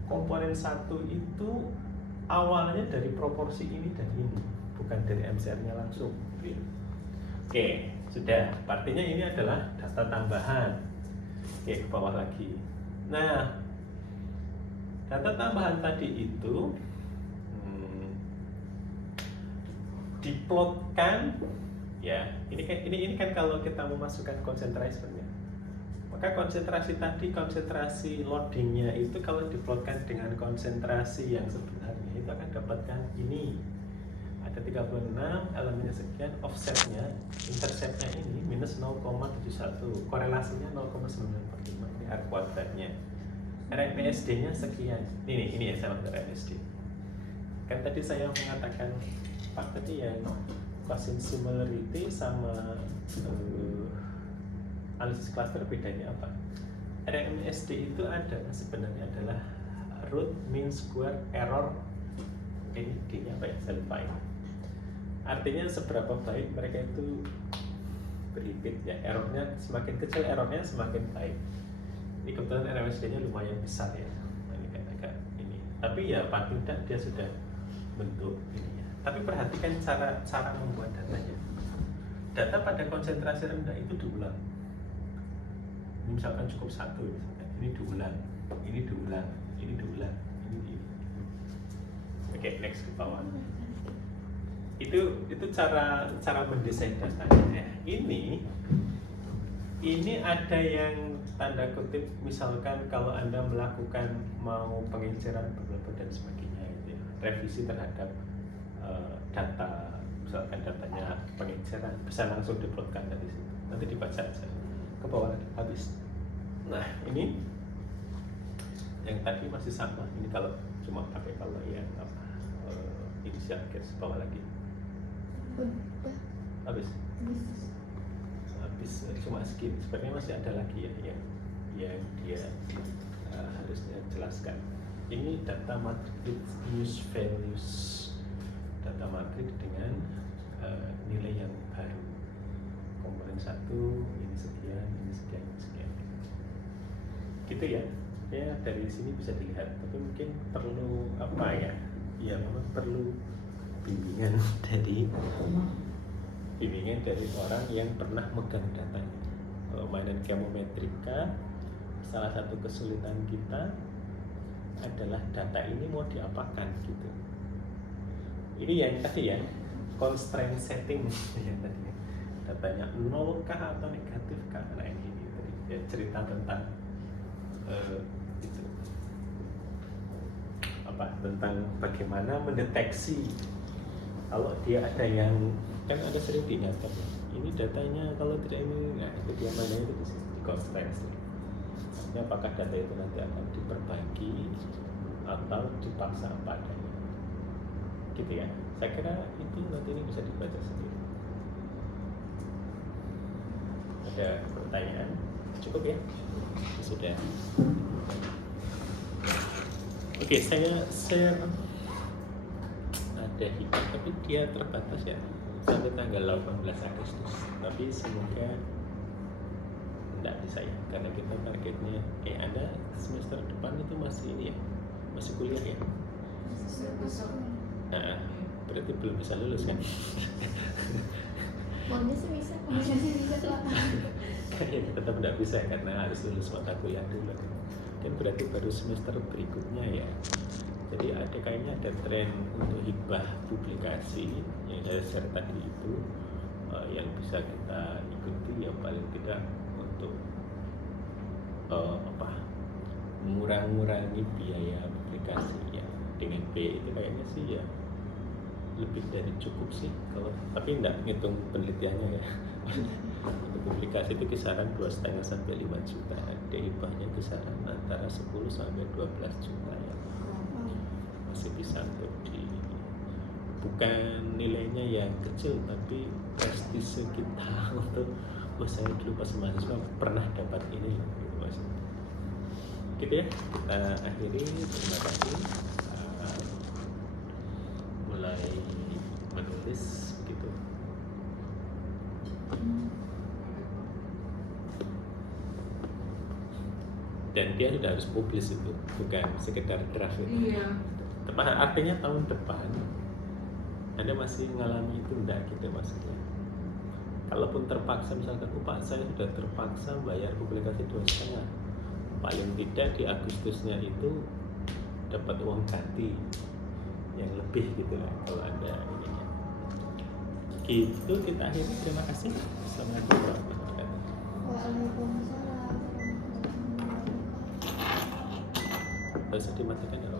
komponen 1 itu awalnya dari proporsi ini dan ini, bukan dari MCR-nya langsung. Oke, sudah. Artinya ini adalah data tambahan. Oke, ke bawah lagi. Nah, data tambahan tadi itu diplotkan, ya. Ini kan kalau kita memasukkan konsentrasi sebenarnya. Maka konsentrasi tadi, konsentrasi loadingnya itu kalau diplotkan dengan konsentrasi yang sebenarnya itu akan dapatkan ini. Ada 36, elemennya sekian, offsetnya, interceptnya ini minus 0,71, korelasinya 0,945, ini R kuadratnya. RMSD-nya sekian. Ini ya sama dengan RMSD. Kan tadi saya mengatakan Pak tadi yang Quotient similarity sama analisis cluster bedanya apa? RMSD itu sebenarnya adalah root mean square error. Ini D-nya apa ya? Saya lupa ini. Artinya seberapa baik mereka itu berhimpit ya. Errornya semakin kecil, errornya semakin baik. Ini kebetulan RMSD-nya lumayan besar ya. Ini kan agak ini. Tapi ya paling tidak dia sudah bentuk ini ya. Tapi perhatikan cara membuat datanya. Data pada konsentrasi rendah itu diulang. Ini misalkan cukup 1, misalkan. Ini diulang, ini diulang, ini diulang, ini. Oke, next ke bawah. Itu cara mendesain datanya. Ini ada yang tanda kutip, misalkan kalau Anda melakukan mau penginceran beberapa dan sebagainya, gitu ya, revisi terhadap data, misalkan datanya penginceran, bisa langsung diplotkan dari situ. Nanti dibaca aja ke bawah lagi, habis. Nah, ini yang tadi masih sama. Ini kalau cuma pakai kalau yang initial guess, bawah lagi. Udah. Habis cuma skip. Sebenarnya masih ada lagi ya yang dia harusnya jelaskan. Ini data matrix use values, data matrix dengan nilai yang baru. Komponen 1 ini sekian, ini sekian, ini sekian. Gitu ya. Ya dari sini bisa dilihat. Tapi mungkin perlu apa ya? Ya memang perlu bimbingan dari orang yang pernah megang datanya. Kalau mainan chemometrika, salah satu kesulitan kita adalah data ini mau diapakan gitu. Ini yang tadi ya, constraint setting yang tadi. Datanya 0 kah atau negatif kah? Nah ini tadi ya, cerita tentang itu apa? Tentang bagaimana mendeteksi kalau dia ada yang kan ada sering diingatkan ya, ini datanya kalau tidak ini, nah itu dia mana itu di constraints. Artinya apakah data itu nanti akan diperbaiki atau dipaksa apa adanya, gitu ya. Saya kira itu nanti ini bisa dibaca sendiri. Ada pertanyaan? Cukup ya? Sudah. Oke, saya share ada hikmah, tapi dia terbatas ya sampai tanggal 18 Agustus. Tapi semoga tidak bisa ya, karena kita targetnya Anda semester depan itu masih ini ya, masih kuliah ya. Besok. Nah, berarti belum bisa lulus kan? Maunya sih bisa. Bisa sih bisa lah. Kayaknya tetap tidak bisa karena harus lulus mata kuliah dulu kan berarti baru semester berikutnya ya. Jadi ada kayaknya ada tren untuk hibah publikasi yang saya share tadi itu yang bisa kita ikuti yang paling tidak untuk mengurangi biaya publikasi ya. Dengan B itu kayaknya sih ya lebih dari cukup sih kalau, tapi tidak ngitung penelitiannya ya. Untuk publikasi itu kisaran 2,5 sampai 5 juta. Ada hibahnya kisaran antara 10 sampai 12 juta ya. Masih bisa untuk bukan nilainya yang kecil, tapi prestise kita untuk saya dulu pas mahasiswa pernah dapat ini gitu maksudnya. Gitu ya, kita akhiri. Terima kasih. Mulai menulis begitu. Dan dia sudah harus publis itu, bukan sekedar draft itu. Iya. Tepat artinya tahun depan Anda masih mengalami itu enggak gitu maksudnya. Kalaupun terpaksa misalkan Pak saya sudah terpaksa bayar publikasi 2,5, paling tidak di Agustusnya itu dapat uang ganti yang lebih gitu lah kalau Anda ininya. Gitu kita akhiri. Terima kasih. Assalamualaikum warahmatullahi wabarakatuh. Waalaikumsalam. Bisa dimatikan ya.